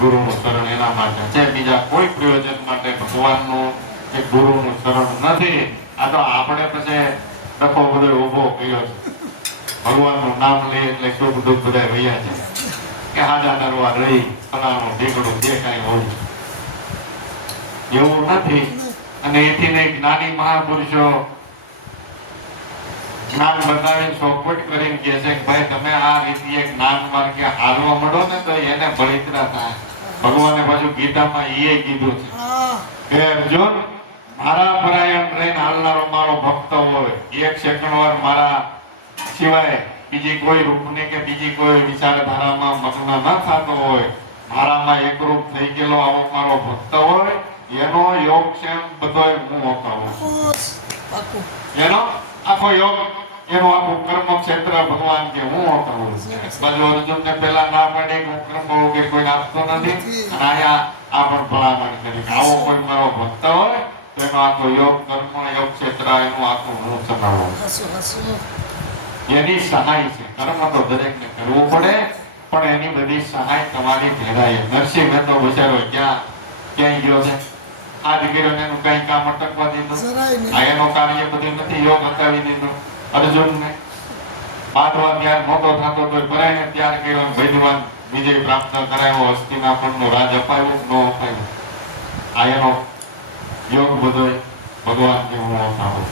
ગુરુનું શરણ એના માટે છે, બીજા કોઈ પ્રયોજન માટે ભગવાનનું કે ગુરુનું શરણ નથી. આ તો આપણે પછી ડખો બધો ઉભો કર્યો છે. ભગવાનનું નામ લઈએ એટલે સુખ દુઃખ બધા વૈયા છે કે હાજા નરવા રહી ફલાણું ઢીકડું જે કાંઈ હોય એવું નથી. અને એથી જ્ઞાની મહાપુરુષો જ્ઞાન બતાવીને ચોખવટ કરીને કહે છે કે ભાઈ તમે આ રીતે જ્ઞાન માર્ગે હાલવા મળો ને તો એને બળિતરા થાય. ભગવાને પાછું ગીતામાં એ કીધું છે કે અર્જુન મારા પરાયણ રહીને હાલનારો મારો ભક્ત હોય, એક સેકન્ડ વાર મારા સિવાય બીજી કોઈ રૂપની કે બીજી કોઈ વિચારધારામાં મગ્ન ન થતો હોય, મારામાં એકરૂપ થઈ ગયેલો આવો મારો ભક્ત હોય, એનો યોગક્ષેમ બધોય હું અપાવું. એનો આખો યોગ એનો આખું કર્મ ક્ષેત્ર ભગવાન કે હું અપાવું. બાજુ અર્જુનને પહેલા ના પાડે હું કર્મ વગેરે કોઈ આપતો નથી અને અહીંયા આ પણ ભલામણ કરી કે આવો કોઈ મારો ભક્ત હોય તો એનો આખો યોગ કર્મ યોગ ક્ષેત્ર એનું આખું હું ચલાવું. એની સહાય છે. કર્મ તો દરેકને કરવું પડે પણ એની બધી સહાય તમારી ભેળાય. નરસિંહ મહેતો બચારો ક્યાંય ગયો છે? આ દીકરીઓને એનું કઈ કામ અટકવા દીધું? આ એનો કાર્ય બધું નથી યોગ હટાવી દીધો. અર્જુનને બાંધવા ત્યાર મોટો થતો તો પરાયને ત્યાર કર્યો, વૈદવાન વિજય પ્રાપ્ત કરાયો, હસ્તિનાપુરનો રાજ અપાયો ન અપાયો. આ એનો યોગ બધો ભગવાન કે હું અપાવું.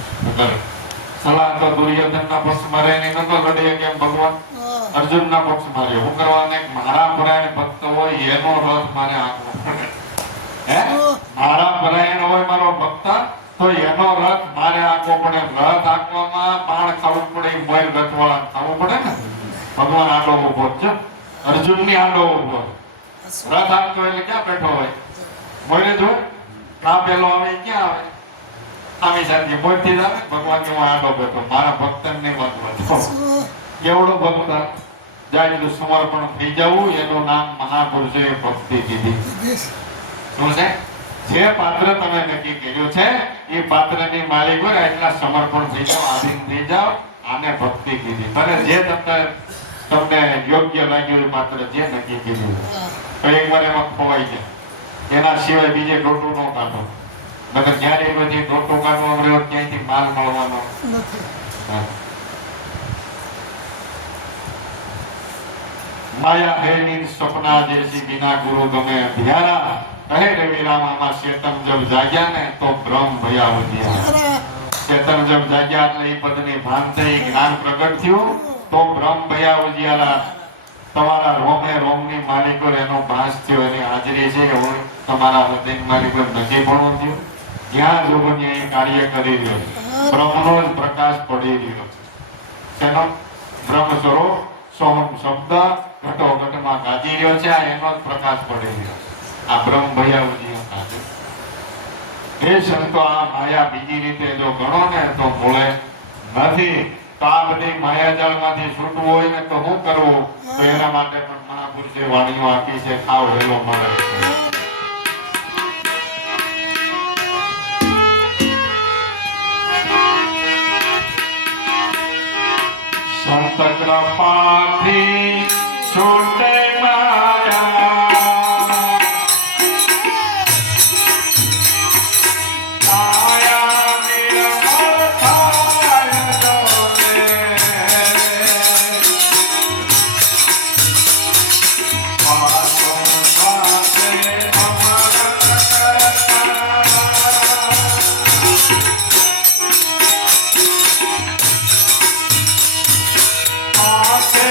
સલાહ તો દુર્યોધનના પક્ષમાં રહીને નતો લડી કેમ ભગવાન અર્જુનના પક્ષમાં રહ્યો. હું કરવાને મારા પરાયણ ભક્ત હોય એનો રથ મારે આંકવો પડે. મારા પરાયણ હોય મારો ભક્ત તો એનો રથ મારે આંકવો પડે. રથ આંકવામાં પાણ ખાવું પડે, મોર રથવાળા ખાવું પડે ને. ભગવાન આડો ઉભો છે, અર્જુનની આડો ઉભો. રથ આંકતો એટલે ક્યાં બેઠો હોય? મોરે જો કા પેલો આવે ક્યાં આવે? આમી સાથે મોરથી જ આવે. ભગવાન કે હું આડો બેઠો મારા ભક્તને વાંચવા કેવડો ભક્ત જાય તો સમર્પણ થઈ જવું એનું નામ મહાપુરુષે ભક્તિ કીધી. શું છે? જે પાત્ર તમે નક્કી કર્યું છે એ પાત્રની માલિક હોય એટલા સમર્પણ થઈ જાવ, આધીન થઈ જાવ. આને ભક્તિ કીધી. અને જે તમને યોગ્ય લાગ્યું એ પાત્ર જે નક્કી કર્યું તો એકવાર એમાં ખોવાઈ જાય. એના સિવાય બીજે ટોટું ન કાઢો. નકર જ્યારે બધી ટોટો કાઢવા મળ્યો ક્યાંયથી માલ મળવાનો નથી. માયા હૈ નીંદ સપના જેસી બિના ગુરુ ગમે અંધિયારા. કહે રવિ રામામાં ચેતન જબ જાગ્યા ને તો બ્રહ્મ ભયા વધ્યા. ચેતન જબ જાગ્યા એટલે એ પદની ભાન થઈ, જ્ઞાન પ્રગટ થયું તો બ્રહ્મ ભયા વધ્યા. તમારા રોમે રોમની માલિકો એનો ભાસ થયો, એની હાજરી છે એવું તમારા હૃદયની માલિકો નથી પણ થયું. જ્યાં જોગો ત્યાં એ કાર્ય કરી રહ્યો છે. બ્રહ્મનો જ પ્રકાશ પડી રહ્યો છે. તેનો બ્રહ્મ સ્વરૂપ સોહમ શબ્દ ઘટો ઘટમાં ગાજી રહ્યો છે. આ એનો જ પ્રકાશ પડી રહ્યો છે. આ બ્રહ્મ ભયાવજી એ સંતો આ માયા બીજી રીતે જો ગણો ને તો મળે નથી. તો આ બધી માયાજાળમાંથી છૂટવું હોય ને તો શું કરવું? તો એના માટે પણ મહાપુરુષે વાણીઓ આપી છે. ખાવ વેલો મળે. કૃપાથી છૂટે માયા કાયા નિર્મળ થાય જોને પાસો પાસે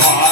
Bye.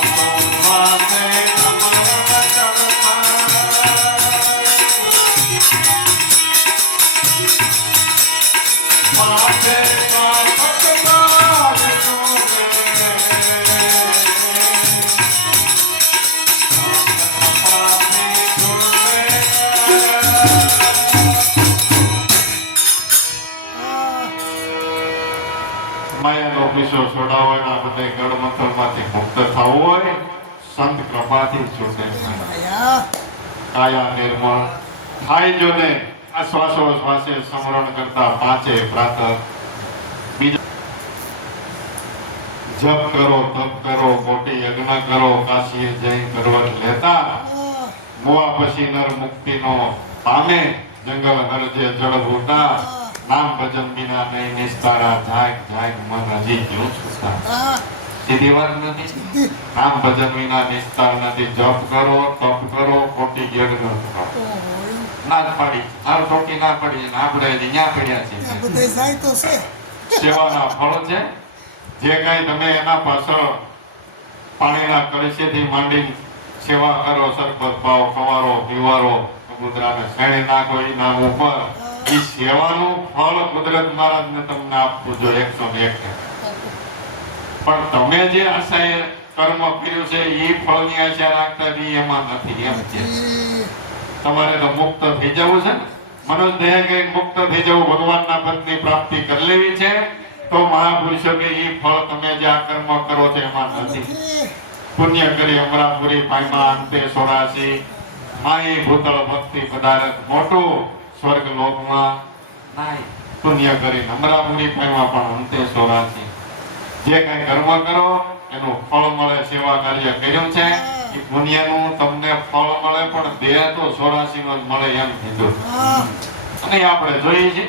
દીશો છોડાવો હોય આ બધા ગડમથલમાંથી મુક્ત થવું હોય સંત કૃપાથી છૂટે કાયા નિર્મળ થાય જો ને આ શ્વાસે સ્મરણ કરતા પાંચે પ્રાતઃ બીજા જપ કરો તપ કરો મોટી યજ્ઞ કરો કાશીએ જઈ કરવટ લેતા મોવા પછી નર મુક્તિનો પામે જંગલ હરજે જળ ભૂતા નામ ભજન વિના નહીં નિસ્તારા જાગ જાગ મન હજી ક્યું છૂટા સીધી વાત નથી નામ ભજન વિના નિસ્તાર નથી જપ કરો તપ કરો ખોટી યજ્ઞ કરો ના જ પાડી હાલ ખોટી ના પડી આપણે ત્યાં પડ્યા છે સેવાના ફળ છે જે કઈ તમે એના પાછળ પાણીના કળશેથી માંડી સેવા કરો સરબત પાવ ખવારો પીવારો કબૂતરાને શેણી નાખો એ નામ ઉપર એ સેવાનું ફળ કુદરત મહારાજને તમને આપવું જોઈએ 101 પણ તમે જે આશાએ કર્મ કર્યું છે એ ફળની આશા રાખતા બી એમાં નથી એમ છે તમારે તો મુક્ત થઈ જવું છે ને મનોજ દેહ કે મુક્ત થઈ જવું ભગવાનના પદની પ્રાપ્તિ કરી લેવી છે તો મહાપુરુષો કે એ ફળ તમે જે આ કર્મ કરો છો એમાં નથી પુણ્ય કરી અમરાપુરી પાયમા અંતે 84 માઈ ભૂતળ ભક્તિ પદાર્થ મોટું સ્વર્ગ લોકમાં નાય પુણ્ય કરી અમરાપુરી પાયમા પણ અંતે 84 જે કઈ કર્મ કરો એનું ફળ મળે સેવા કાર્ય કર્યું છે એ પુણ્યનું તમને ફળ મળે પણ દેહ તો 84 નો જ મળે એમ કીધું અને આપણે જોઈએ છીએ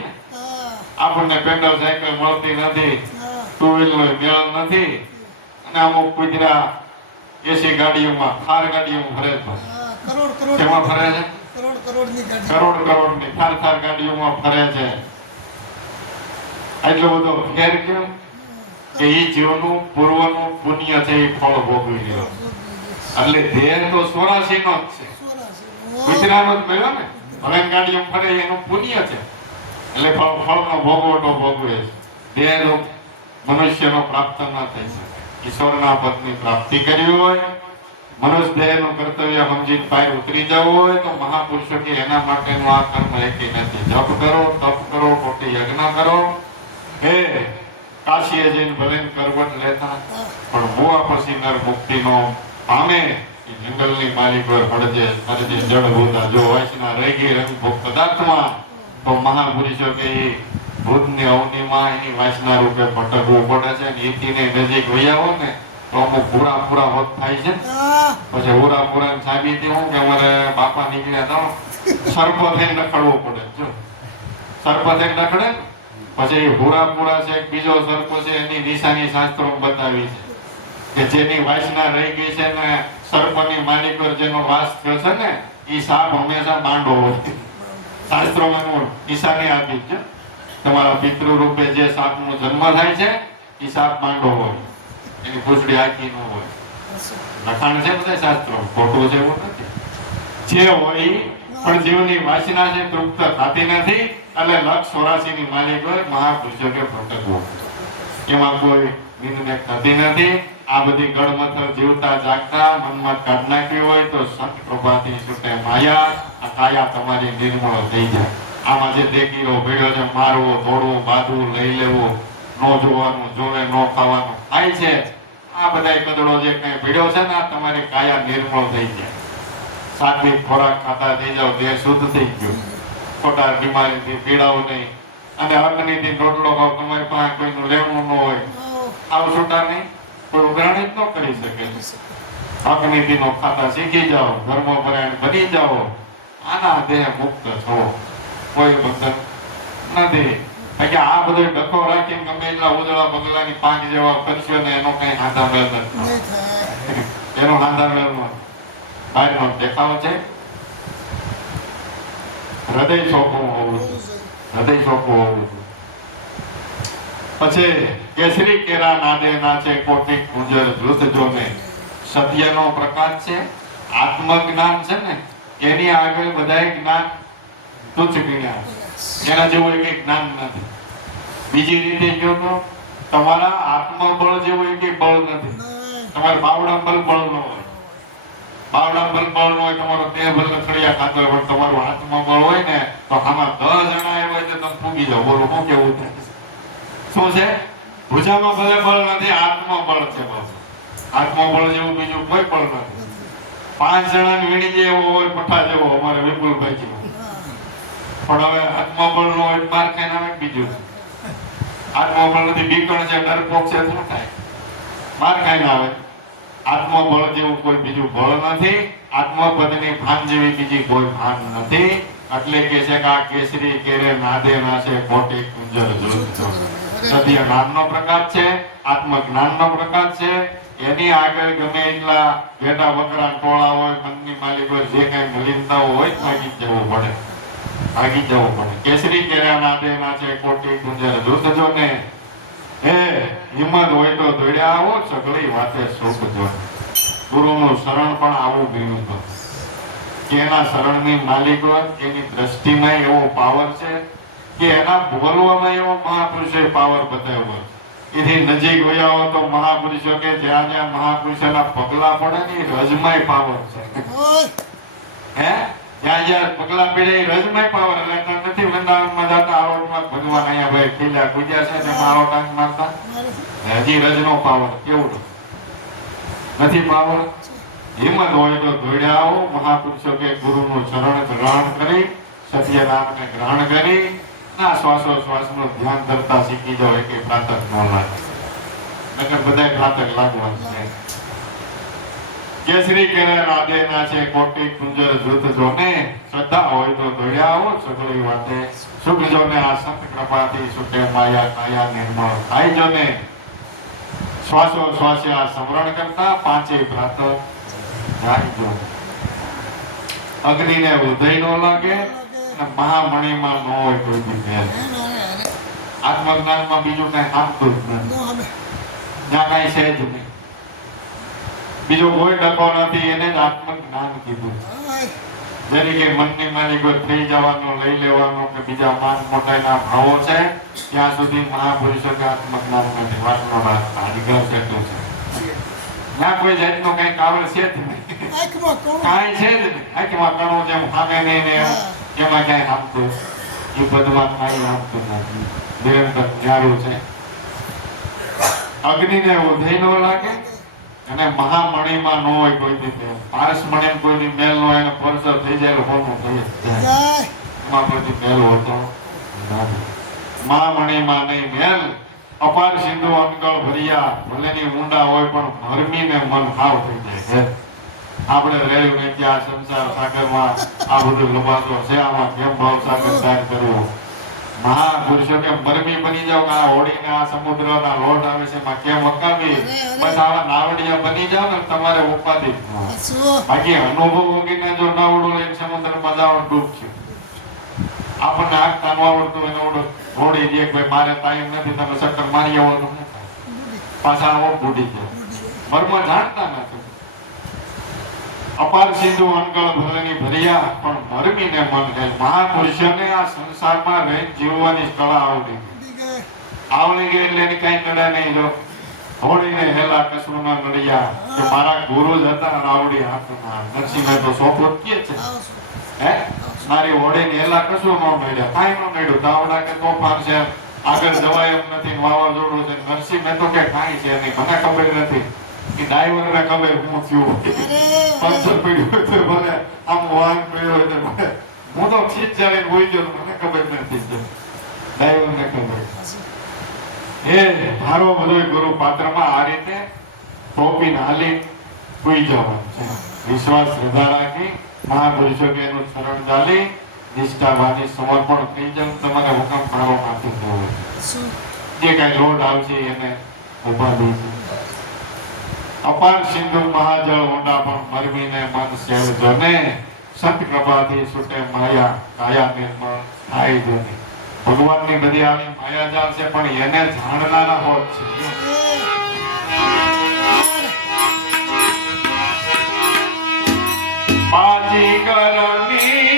આપણને પેન્ડલ સાયકલ મળતી નથી ટુ વ્હીલર મેળ નથી અને અમુક કુતરા એસી ગાડીઓમાં થાર ગાડીઓમાં ફરે છે કેમાં ફરે છે કરોડની થાર ગાડીઓમાં ફરે છે એટલો બધો ફેર કેમ કે એ જીવનું પૂર્વનું પુણ્ય છે એ ફળ ભોગવી રહ્યો એટલે દેહ તો 84 નો જ છે કુતરાનો જ મળ્યો ને ભલે ગાડીઓમાં ફરે એનું પુણ્ય છે એટલે ફળનો ભોગવટો ભોગવે છે દેહ મનુષ્યનો પ્રાપ્ત ન થઈ શકે ઈશ્વરના પદની પ્રાપ્તિ કરવી હોય મનુષ્ય દેહનું કર્તવ્ય સમજીને પાર ઉતરી જવું હોય તો મહાપુરુષો કે એના માટેનું આ કર્મ એકી નથી જપ કરો તપ કરો ખોટી યજ્ઞ કરો હે કાશીએ જઈને ભલે કરવટ લેતા પણ મોવા પછી નર મુક્તિનો પામે જંગલની માલિક પર હળજે હરજે જળ ભૂતા જો વાસના રહી ગઈ રંગ ભોગ પદાર્થમાં તો મહાપુરુષો કે ભૂતની અવનિમાં એની વાસના રૂપે ભટકવું પડે છે ને એથી નજીક વૈયાવો ને તો અમુક પૂરા હોત થાય છે પછી પૂરા સાબિતી હું કે અમારે બાપા નીકળ્યા તો સર્પ થઈને નખડવું પડે જો સર્પ થઈને નખડે પછી પૂરા છે બીજો સર્પ છે એની નિશાની શાસ્ત્રો બતાવી છે કે જેની વાસના રહી ગઈ છે ને સર્પની માલિક પર જેનો વાસ થયો છે ને એ સાપ હંમેશા માંડો હોય શાસ્ત્રોમાં નિશાની આપી છે તમારા પિતૃ રૂપે જે સાપનો જન્મ થાય છે એ સાપ માંડો હોય એની પૂંછડી આખી ન હોય લખાણ છે બધા શાસ્ત્રો ખોટું છે એવું નથી જે હોય પણ જીવની વાસના છે તૃપ્ત થતી નથી એટલે લક્ષ 84 ની માલિક હોય મહાપુરુષો કે ભટકવું એમાં કોઈ નિંદને થતી નથી આ બધી ગળમથલ જીવતા જાગતા મનમાં કાઢ નાખી હોય તો સંત કૃપાથી છૂટે માયા આ કાયા તમારી નિર્મળ થઈ જાય આમાં જે દેખીરો ભેડ્યો છે મારવો તોડવું બાંધવું લઈ લેવું ન જોવાનું જોવે ન ખાવાનું થાય છે આ બધા કદડો જે કઈ ભેડ્યો છે ને તમારી કાયા નિર્મળ થઈ જાય સાત્વિક ખોરાક ખાતા થઈ જાવ દેહ શુદ્ધ થઈ ગયો ખોટા બીમારીથી પીડાવું નહીં અને અગ્નિથી રોટલો ખાવ તમારી પાસે કોઈનું લેવું ન હોય આવ છૂટા નહીં કોઈ ઉઘરાણી જ ન કરી શકે અગ્નિથી નો ખાતા શીખી જાઓ ધર્મપરાયણ બની જાઓ આના દેહ મુક્ત છો કોઈ બંધન નથી કે આ બધો ડખો રાખીને ગમે એટલા ઉજળા બંગલાની પાંચ જેવા કરશો ને એનો કઈ હાથા મેળ નથી એનો હાથા મેળ બહારનો દેખાવો છે હૃદય ચોખ્ખું હોવું પછી કેસરી કેરા નાદે નાચે કોટી ગુજર જુથ જોને સત્યનો પ્રકાશ છે આત્મજ્ઞાન છે ને એની આગળ બધાય જ્ઞાન તુચ્છ ગણ્યા એના જેવું એક જ્ઞાન નથી બીજી રીતે જો તો તમારા આત્મબળ જેવું એક બળ નથી તમારે બાવડા બળ ન હોય તમારો દેહ બળ ખડિયા ખાતો હોય પણ તમારું આત્મબળ હોય ને તો આમાં 10 જણા હોય તો તમે ફૂગી જાવ બોલો શું કેવું શું છે ભુજામાં ભલે બળ નથી, આત્મા બળ છે બાપુ. આત્મા બળ જેવું બીજું કોઈ બળ નથી. 5 જણાને વીણી જાય એવો હોય પઠા જેવો અમારે વિપુલભાઈ જેવો. પણ હવે આત્મબળ નો માર ખાઈને આવે બીજું. આત્મબળ નથી, બીકણ છે, ડરપોક છે, શું થાય? માર ખાઈને આવે. આત્મબળ જેવું કોઈ બીજું બળ નથી. આત્મપદની ભાન જેવી બીજી કોઈ ભાન નથી. એટલે કે છે કે આ કેસરી કેરે નાદે નાશે કોટી કુંજર જોત. સત્ય જ્ઞાનનો પ્રકાશ છે, આત્મજ્ઞાનનો પ્રકાશ છે. એની આગળ ગમે એટલા બેટા બકરા ટોળા હોય, મનની માલિક હોય, જે કઈ મલિનતાઓ હોય ભાગી જવું પડે. ભાગી જવું પડે. કેસરી કેરા નાદે નાશે કોટી કુંજર જોત જો ને. હે હિંમત હોય તો દોડ્યા આવો, સગળી વાતે સુખ જો. ગુરુનું શરણ પણ આવું ભીનું હતું કે એના શરણની માલિક હોય, એની દ્રષ્ટિમાં એવો પાવર છે કે એના બોલવામાં એવો મહાપુરુષે પાવર બતાવ્યો. એથી નજીક ગયા હો તો મહાપુરુષો કે જ્યાં જ્યાં મહાપુરુષોના પગલા પડે ને રજમાય પાવર છે. હે જ્યાં જ્યાં પગલા પડે એ રજમાય પાવર. એટલે નથી વૃંદાવનમાં જતા આરોટમાં ભગવાન અહીંયા ભાઈ ખીલ્યા પૂજ્યા છે ને આરોટ મારતા હજી રજનો પાવર કેવું નથી પાવર. હિંમત હોય તો દોડ્યા આવો. મહાપુરુષો કે ગુરુનું ચરણ ગ્રહણ કરી, સત્યનામને ગ્રહણ કરી ના શ્વાસોશ્વાસનું ધ્યાન કરતા શીખી જાવ. કે ઘાતક ન લાગે, નકર બધા ઘાતક લાગવાનું છે. કેસરી કેરે રાધે ના છે કોટી કુંજર જૂથ જોને. શ્રદ્ધા હોય તો દોડ્યા આવો, સગળી વાતે સુખ જોને. આ સંત કૃપાથી સુખે માયા કાયા નિર્મળ થાય જોને. શ્વાસોશ્વાસે આ સ્મરણ કરતા પાંચે પ્રાત જાય જો. અગ્નિને ઉદય નો લાગે, મહામણીમાં ન હોય કોઈ બી મેલ. આત્મજ્ઞાનમાં બીજું કઈ આપતું જ નથી, જ્યાં કઈ છે જ નહીં. બીજો કોઈ ડકો નથી, એને જ આત્મજ્ઞાન કીધું. જેની કે મનની માલિક થઈ જવાનું, લઈ લેવાનું કે બીજા માન મોટાઈના ભાવો છે ત્યાં સુધી મહાપુરુષો કે આત્મજ્ઞાન નથી. વાસનો રાખતા અધિગ્રહ કેટલું છે, ના કોઈ જાતનો કઈ કાવળ છે જ નહીં, કાંઈ છે જ નહીં. આંખમાં કણું જેમ સામે નહીં ને એમાં ક્યાંય આપતું એ પદમાં કાંઈ આપતું નથી. નિરંતર ન્યારું છે. અગ્નિને ઉધઈ નો લાગે અને મહામણીમાં ન હોય કોઈ બી. પારસમણી કોઈની મેલ નો એને પરસર થઈ જાય હોનું થઈ જાય. એમાં કોઈ મેલ હોતો નથી. મહામણીમાં નહીં મેલ. અપાર સિંધુ અંકળ ભર્યા, ભલેની ઊંડા હોય પણ ભરમીને મન હાવ થઈ જાય છે. આપણે રેડ્યું ને ત્યાં સંસાર સાગરમાં આ બધું લંબાતો છે, આમાં કેમ ભાવ સાગર દાન કરવો. મહાપુરુષો કે મરમી બની જાવ કે આ હોડીને આ સમુદ્રના લોટ આવે છે એમાં કેમ અકાવી. બસ આવા નાવડિયા બની જાવ ને તમારે ઉપાધિ. બાકી અનુભવ વગીને જો નાવડું લઈને સમુદ્રમાં જાવ ડૂબશું. આપણને આગતા ન આવડતું એને ઓડો હોડી દે ભાઈ મારે ટાઈમ નથી, તમે ચક્કર મારી આવવાનું પાછા આવો બુડી જાય. મર્મ જાણતા નથી. અપાર સિંધુ અંકળ ભરેની ભર્યા પણ મરમીને મન ગઈ. મહાપુરુષોને આ સંસારમાં રહી જીવવાની કળા આવડી ગઈ એટલે એની કઈ નડે નહીં. જો હોડીને હેલા કશું ના નડ્યા કે મારા ગુરુ જ હતા આવડી હાથના. નરસિંહ તો સોપો કે છે હે મારી હોડીને હેલા કશું ન નડ્યા, કાંઈ ન નડ્યું. તાવડા કે તોફાન છે, આગળ જવાય એમ નથી, વાવાઝોડું છે. નરસિંહ તો કે કાંઈ છે નહીં, મને ખબર નથી. ડ્રાઈવરને ખબર હું થયું, પંચર પડ્યું હોય તો ભલે આમ વાહન પડ્યો હોય તો ભલે હું તો ખીચ ચાલીને હોઈ ગયો, મને ખબર નથી. ડ્રાઈવરને ખબર. એ મારો બધો ગુરુ પાત્રમાં આ રીતે ટોપીને હાલી હોઈ જવાનું છે. વિશ્વાસ શ્રદ્ધા રાખી મહાપુરુષો કે એનું શરણ ચાલી નિષ્ઠાવાદી સમર્પણ થઈ જાય. તમારે હુકમ મારો માથે થયો જે કઈ રોડ આવશે એને ઉભા દઈશું. અપાર સિંધુ મહાજળ ઊંડા પણ મરમીને મન સેવ જોને. સંત કૃપાથી છૂટે માયા કાયા નિર્મળ થાય જોને. ભગવાનની બધી આવી માયાજાળ છે પણ એને જાણનારા હોત છે. બાજી કરમી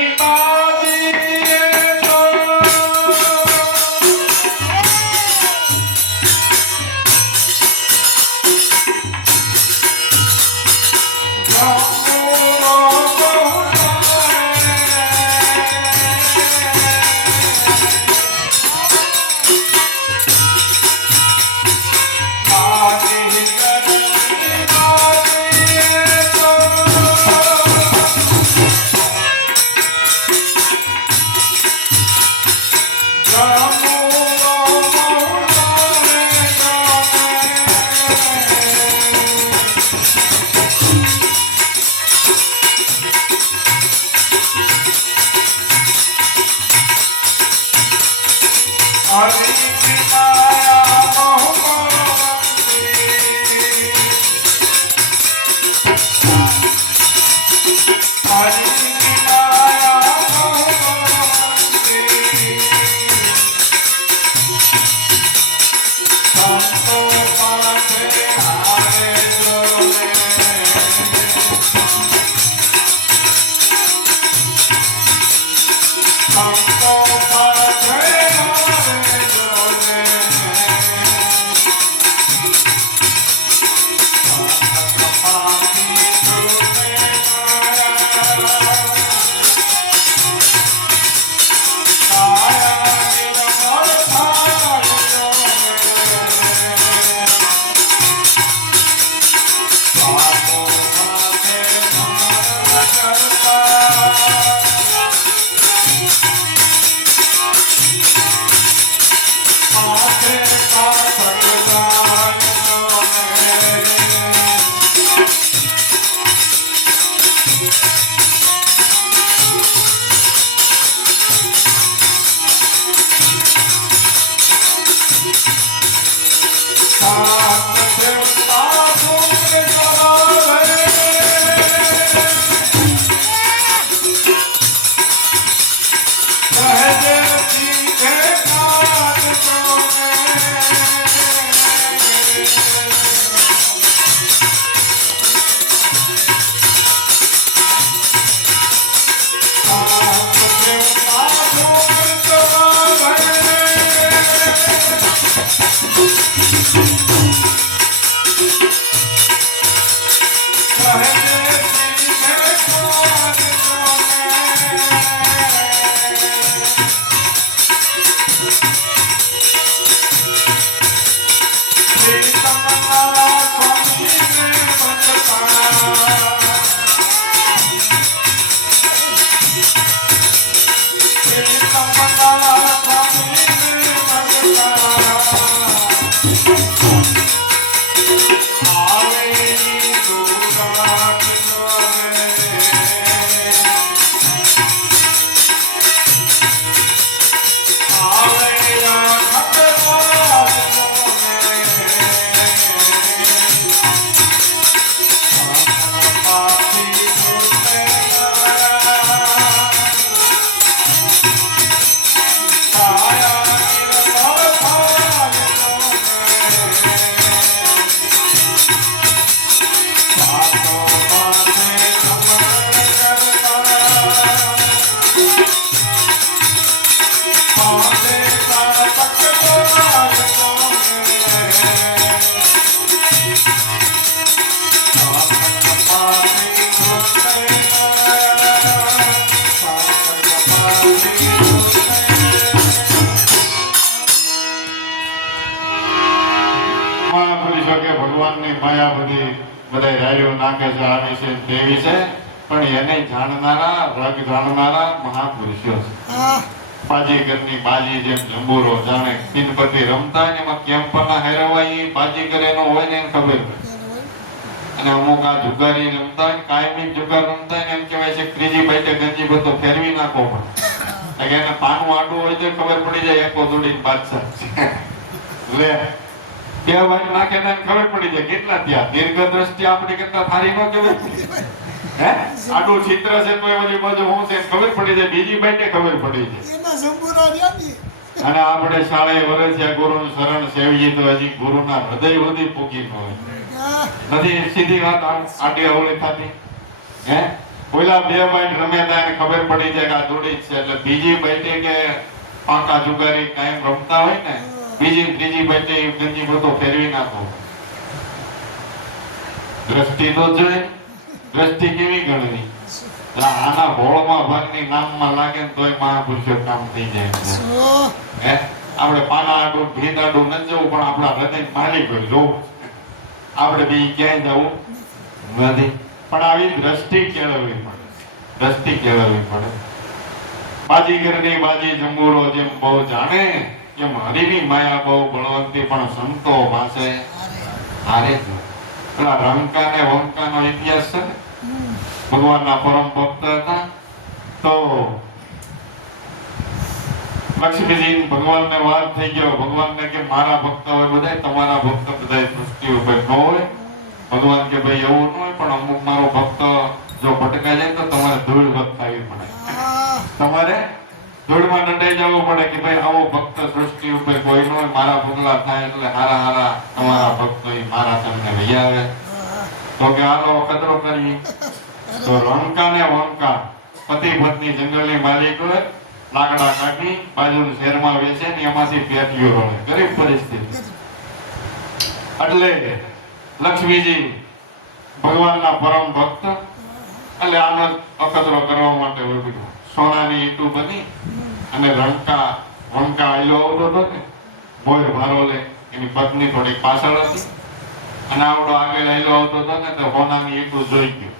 ભગવાનની માયા બધી બધા રાયો નાખે છે આવી છે તેવી છે, પણ એને જાણનારા રગ જાણનારા મહાપુરુષો છે. બાજીગરની બાજી જેમ જંબુરો જાણે પિનપતિ રમતા ને એમાં કેમ્પરના હેરવાઈ બાજીગર એનો હોય ને એને ખબર પડે. અને અમુક આ જુગારી રમતા હોય કાયમી જુગાર રમતા ને એમ કહેવાય છે ત્રીજી બાઈટે ગંજી બધો ફેરવી નાખો પણ એને પાનું આડું હોય તો ખબર પડી જાય એકો દોડી બાદશાહ લે બે વાટ નાખે ને ખબર પડી જાય કેટલા ત્યાં દીર્ઘ દ્રષ્ટિ આપણી કરતા થારી ન કહેવાય હે આડું ચિત્ર છે તો એ ઓલી બાજુ હું છે ખબર પડી જાય બીજી બાઈટે ખબર પડી જાય એના સંપૂર્ણ યાદી. અને આપણે શાળાએ વરસ્યા ગુરુનું શરણ સેવીએ તો હજી ગુરુના હૃદય સુધી પૂગી ન હોય નથી સીધી વાત આડી અવળી થતી હે ઓલા બે બાઈટ રમ્યા હતા એને ખબર પડી જાય કે આ જોડી જ છે એટલે બીજી બાઈટે કે પાકા જુગારી કાયમ રમતા હોય ને બીજી ત્રીજી બાઈટે ગંજી બધો ફેરવી નાખો. દ્રષ્ટિ તો જોઈએ દ્રષ્ટિ કેવી ગણવી આના હોળમાં ભાગની નામમાં લાગે ને તોય મહાપુરુષો કામ થઈ જાય હે આપણે પાના આડું ભીત આડું ન જવું પણ આપણા હૃદય માલિક હોય જોવું આપણે બી ક્યાંય જવું નથી પણ આવી દ્રષ્ટિ કેળવવી પડે દ્રષ્ટિ કેળવવી પડે. બાજીગરની બાજી જંબુરો જેમ બહુ જાણે એમ હરિની માયા બહુ બળવંતી પણ સંતો પાસે હારે જ. પેલા રંકા ને વંકા નો ઇતિહાસ છે ને ભગવાનના પરમ ભક્ત હતા તો લક્ષ્મીજી ભગવાનને વાત થઈ ગયો. ભગવાનને કે મારા ભક્ત હોય બધા તમારા ભક્ત બધા સૃષ્ટિ ઉપર ન હોય ભગવાન કે ભાઈ એવું ન હોય, પણ અમુક મારો ભક્ત જો ભટકાઈ જાય તો તમારે ધૂળ વખતાવી પડે, તમારે ધૂળમાં દંડાઈ જવું પડે કે ભાઈ આવો ભક્ત સૃષ્ટિ ઉપર કોઈ ન હોય, મારા પગલા થાય એટલે હારા હારા તમારા ભક્તો મારા તમને લઈ આવે. તો કે હાલો કદરો કરી. તો રણકા ને વંકા પતિ પત્ની જંગલની માલિક હોય, લાકડા કાઢી બાજુના શહેરમાં વેચે ને એમાંથી પેટીઓ રળે. ગરીબ પરિસ્થિતિ. એટલે લક્ષ્મીજી ભગવાનના પરમ ભક્ત, એટલે આનો અકદરો કરવા માટે ઉભી સોનાની ઈંટુ બની અને રણકા વંકા આયલો આવતો હતો ને મોર ભારો લે, એની પત્ની થોડી પાછળ હતી અને આવડો આગળ આયલો આવતો હતો ને તો સોનાની ઈંટુ જોઈ ગયો.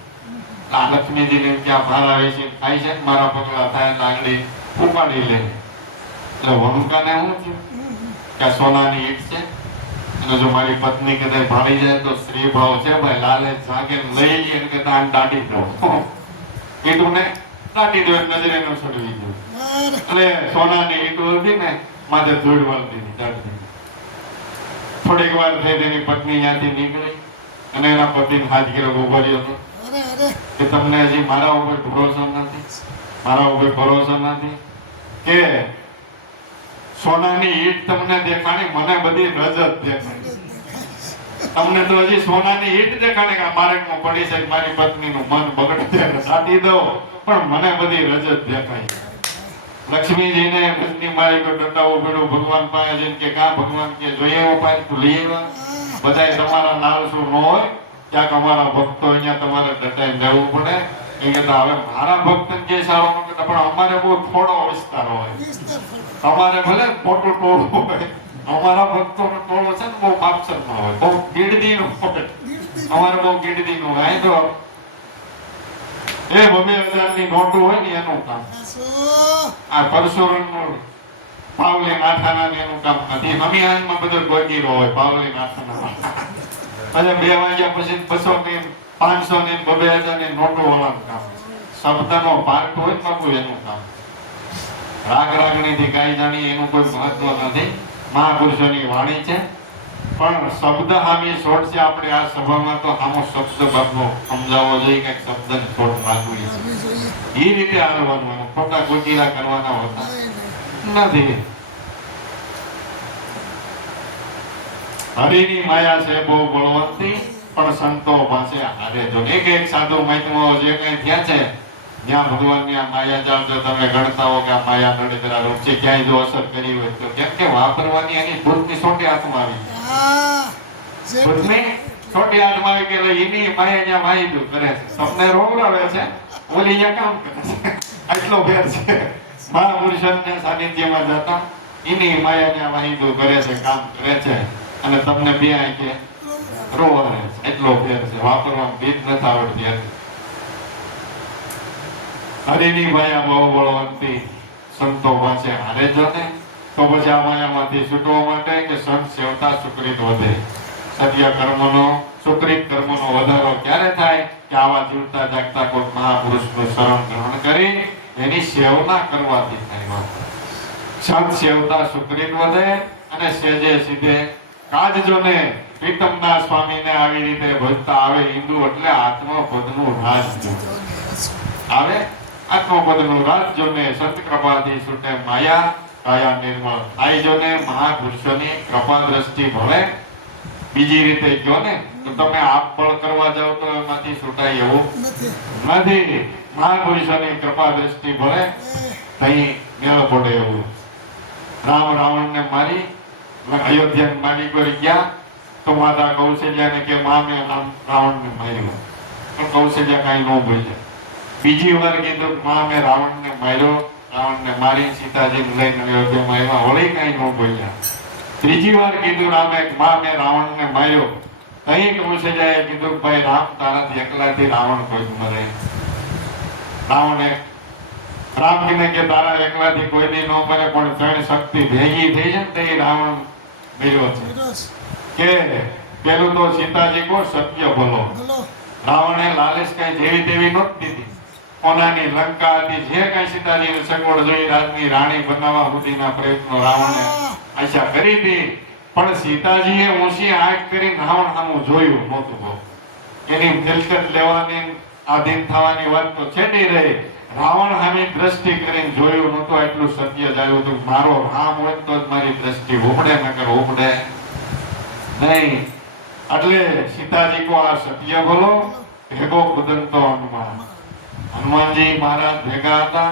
આ લક્ષ્મીજીને ત્યાં ભારા વેચી ખાય છે ને મારા પગલા થાય લાગડી ઉપાડી લે. એટલે વંકાને શું થયું કે સોનાની ઈંટ છે અને જો મારી પત્ની કદાચ ભાળી જાય તો સ્ત્રી ભાવ છે ભાઈ, લાલે જાગે લઈ લઈએ કે તાન દાટી દો, ઈંટુને દાટી દો, નજરે ન છોડવી દો. એટલે સોનાની ઈંટુ હતી ને માથે ધૂળ વાળતી દાટી. થોડીક વાર થઈ તેની પત્ની ત્યાંથી નીકળી અને એના પતિને હાથ ઘેરો ઉભો રહ્યો હતો કે તમને હજી મારા ઉપર ભરોસો નથી, મારા ઉપર ભરોસો નથી કે સોનાની ઈંટ તમને દેખાણી, મને બધી રજત દેખાણી. તમને તો હજી સોનાની ઈંટ દેખાણી કે માર્ગમાં પડી છે, મારી પત્નીનું મન બગડે સાટી દો, પણ મને બધી રજત દેખાય. લક્ષ્મીજીને પત્ની મારી પર ડટાવું પડ્યું ભગવાન પાસે જઈને કે કા ભગવાન કે જોઈએ પાછું લઈ આવ્યા. બધાય તમારા નાલસુ ન હોય, ક્યાંક અમારા ભક્તો અહીંયા તમારે ડટાઈ જવું પડે. એ કહેતા હવે મારા ભક્તને જે સારો ન કહેતા, પણ અમારે બહુ થોડો વિસ્તાર હોય, અમારે ભલે મોટું ટોળું હોય, અમારા ભક્તોનો ટોળો છે ને બહુ માપસરમાં હોય, બહુ ગીડદીનું હોય, અમારે બહુ ગીડદીનું હોય. તો એ 2000ની નોટું હોય ને એનું કામ, આ પરશુરામનું પાવલી નાથાના એનું કામ નથી. હમીહાનમાં બધો ગોગીરો હોય પાવલી નાથાના. અને 2 વાગ્યા પછી 200 ની 500 ની 2000 ની નોટો વાળાનું કામ. શબ્દનો પાર્ટ હોય ને બાપુ એનું કામ. રાગ રાગણીથી ગાઈ જાણી એનું કોઈ મહત્વ નથી. મહાપુરુષોની વાણી છે, પણ શબ્દ હામી છોડ છે. આપણે આ સભામાં તો આમો શબ્દ બાપનો સમજાવવો જોઈએ કે શબ્દને છોડ રાખવી એ રીતે હાલવાનું, ખોટા ગોચીલા કરવાના હોતા નથી. હરિની માયા છે બહુ બળવંતી, પણ સંતો પાસે હારે જો. એક સાધુ મહાત્માઓ જે કઈ થયા છે, જ્યાં ભગવાનની આ માયા જાળ જો તમે ગણતા હો કે આ માયા નડેતરા રૂપ છે, ક્યાંય જો અસર કરી હોય તો કેમ કે વાપરવાની એની ભૂતની છોટી હાથમાં આવી, ભૂતની છોટી હાથમાં આવી કે એની માયા જ્યાં વાહિદું કરે છે, તમને રોવરાવે છે, ઓલી અહીંયા કામ કરે છે. આટલો ફેર છે. મહાપુરુષોના સાનિધ્યમાં જતા એની માયા જ્યાં વાહિદું કરે છે, કામ કરે છે, અને તમને બે કે રોવરાવે છે. એટલો ફેર છે. વાપરવાનું બીજ નથી આવડતી. હરિની માયા બહુ બળવંતી, સંતો પાસે હારે જો ને તો પછી આ માયામાંથી છૂટવા માટે કે સંત સેવતા સુકૃત વધે. સત્ય કર્મનો સુકૃત કર્મનો વધારો ક્યારે થાય કે આવા જીવતા જાગતા કોઈ મહાપુરુષનું શરણ ગ્રહણ કરી એની સેવના કરવાથી થાય. સંત સેવતા સુકૃત વધે અને સેજે સીધે કાજજોને પ્રીતમના સ્વામીને આવી રીતે ભજતા આવે. હિન્દુ એટલે આત્મપદનું રાજ આવે. આત્મપદનું રાજ જોને સંત કૃપાથી છૂટે માયા, કાયા નિર્મળ થાય જોને મહાપુરુષોની કૃપા દ્રષ્ટિ ભળે. બીજી રીતે કહો ને તો તમે આપ ફળ કરવા જાવ તો એમાંથી છૂટાય એવું નથી. મહાપુરુષોની કૃપા દ્રષ્ટિ ભળે તઈ મેળ પડે એવું. રામ રાવણને મારી અયોધ્યા મારી કરી ગયા તો માતા કૌશલ્યાને કે માં મેં રાવણને માર્યો, પણ કૌશલ્યા કાંઈ ન બોલ્યા. બીજી વાર કીધું માં મેં રાવણને માર્યો, રાવણને મારી સીતાજીને લઈને અયોધ્યામાં આવ્યા, વળી કાંઈ ન બોલ્યા. ત્રીજી વાર કીધું રામે માં મેં રાવણને માર્યો, તઈ કૌશલ્યાએ કીધું ભાઈ રામ તારાથી એકલાથી રાવણ કોઈ મરે. રામ કે તારા એકલાથી કોઈ દી ન મરે, પણ ત્રણ શક્તિ ભેગી થઈ છે ને તે રાવણ મર્યો છે. કે પેલું તો સીતાજી કો સત્ય બોલો. રાવણે લાલચ કઈ જેવી તેવી નહોતી દીધી. કોનાની લંકા હતી, જે કઈ સીતાજીને સગવડ જોઈ રાજની રાણી બનાવવા સુધીના પ્રયત્નો રાવણે આશા કરી હતી, પણ સીતાજીએ ઊંચી આંખ કરી રાવણ સામું જોયું નહોતું. એની મિલકત લેવાની આધીન થવાની વાત તો છેડી રહી. રાવણ સામે દ્રષ્ટિ કરીને જોયું નહોતું, એટલું સત્ય જાયું હતું. મારો રામ હોય તો જ મારી દ્રષ્ટિ ઉમડે, નકર ઉમડે નહીં. એટલે સીતાજી કો આ સત્ય બોલો ભેગો કુદરતો હનુમાન. હનુમાનજી મહારાજ ભેગા હતા,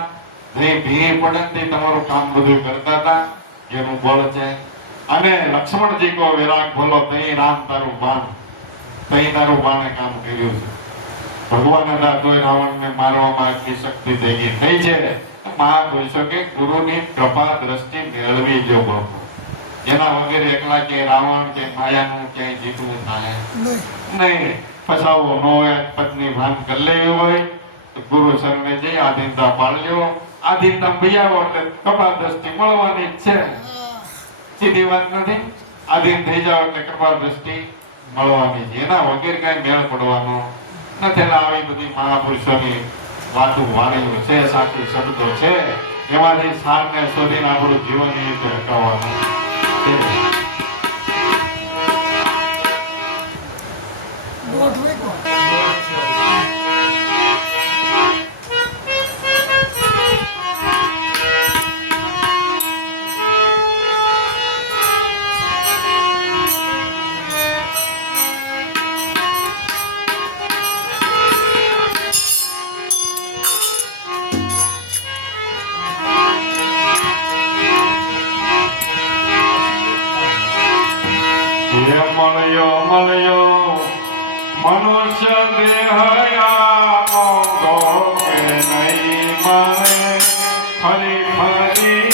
ભી પડે તમારું કામ બધું કરતા હતા. એનું બળ છે. અને લક્ષ્મણજી કો વિરાગ બોલો તઈ રામ તારું બાણ, તઈ તારું બાણે કામ કર્યું છે. ભગવાન હતા તોય રાવણને મારવામાં આટલી શક્તિ થઈ છે. મહાપુરુષો કે ગુરુની કૃપા દ્રષ્ટિ મેળવી જો બાપુ. એના વગર એકલા કે રાવણ કે માયાનું ક્યાંય જીતવું થાય નહીં. ફસાવો ન હોય, પત્ની ભાન કરી લેવી હોય તો ગુરુ શરણે જઈ આધીનતા પાળ્યો. આધીનતા ભૈયાવો એટલે કૃપા દ્રષ્ટિ મળવાની જ છે. સીધી વાત નથી. આધીન થઈ જાવ એટલે કૃપા દ્રષ્ટિ મળવાની છે. એના વગર કઈ મેળ પડવાનો નથી. આવી બધી મહાપુરુષોની વાતો વાણીઓ છે, સાચી શબ્દો છે. એમાંથી સારને શોધીને આપણું જીવન એ રીતે હકાવવાનું છે. મળ્યો મનુષ્ય દેહયા મોંઘો કે નહીં મને ફરી ફરી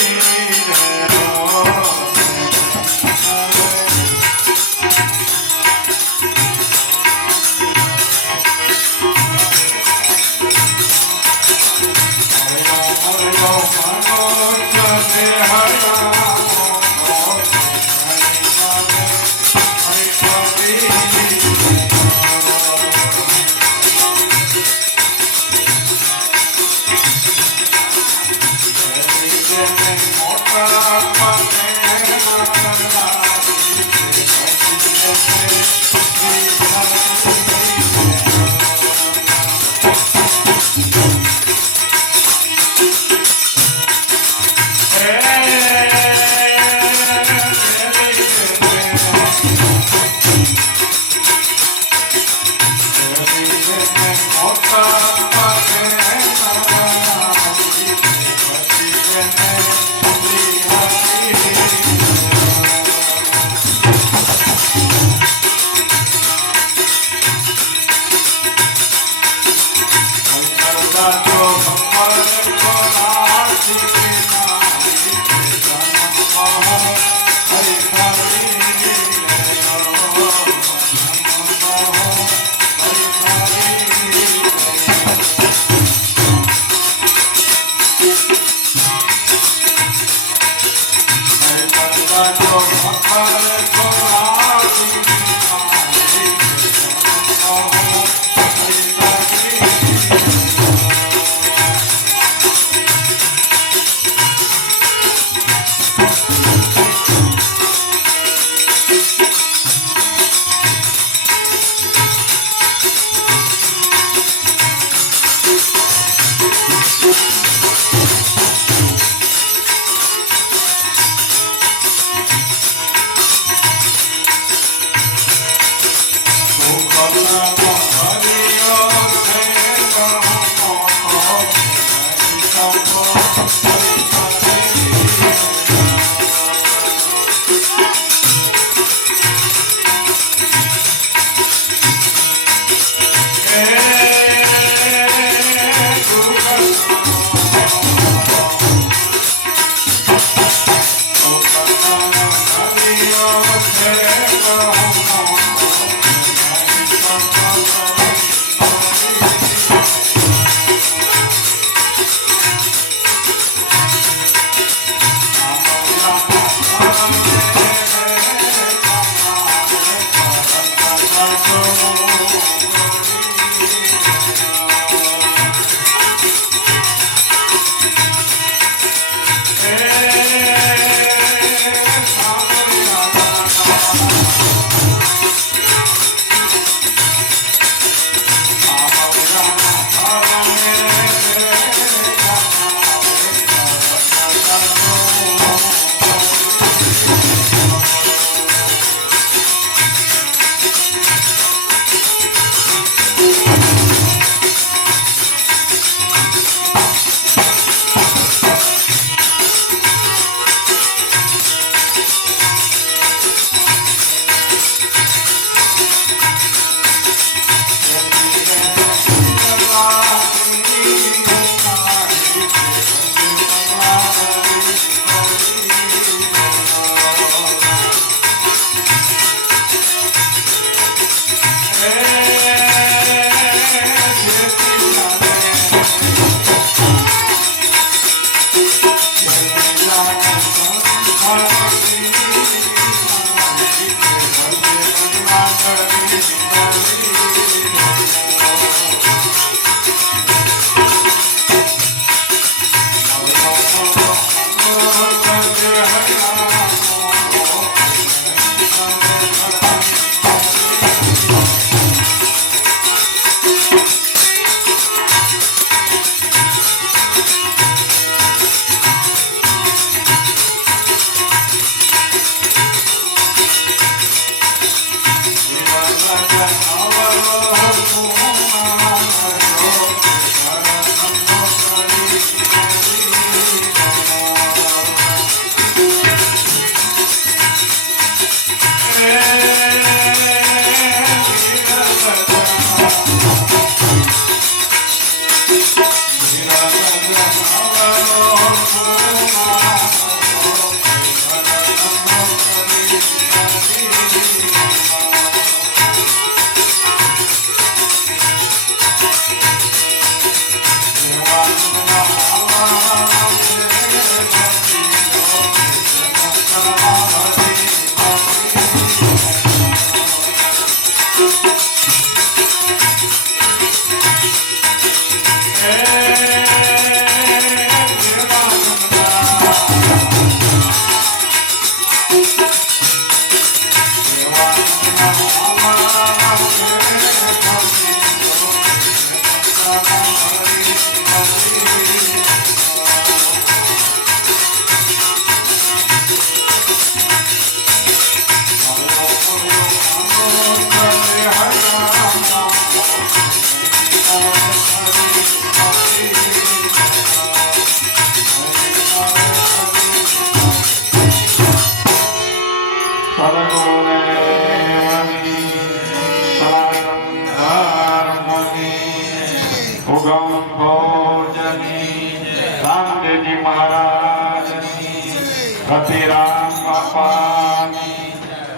રતિરામ બાપાની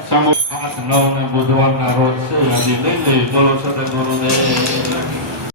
સમૂહ 8, 9 ને બુધવારના રોજ છે આજે લઈ લઈ બોલો સદગુરુદેવ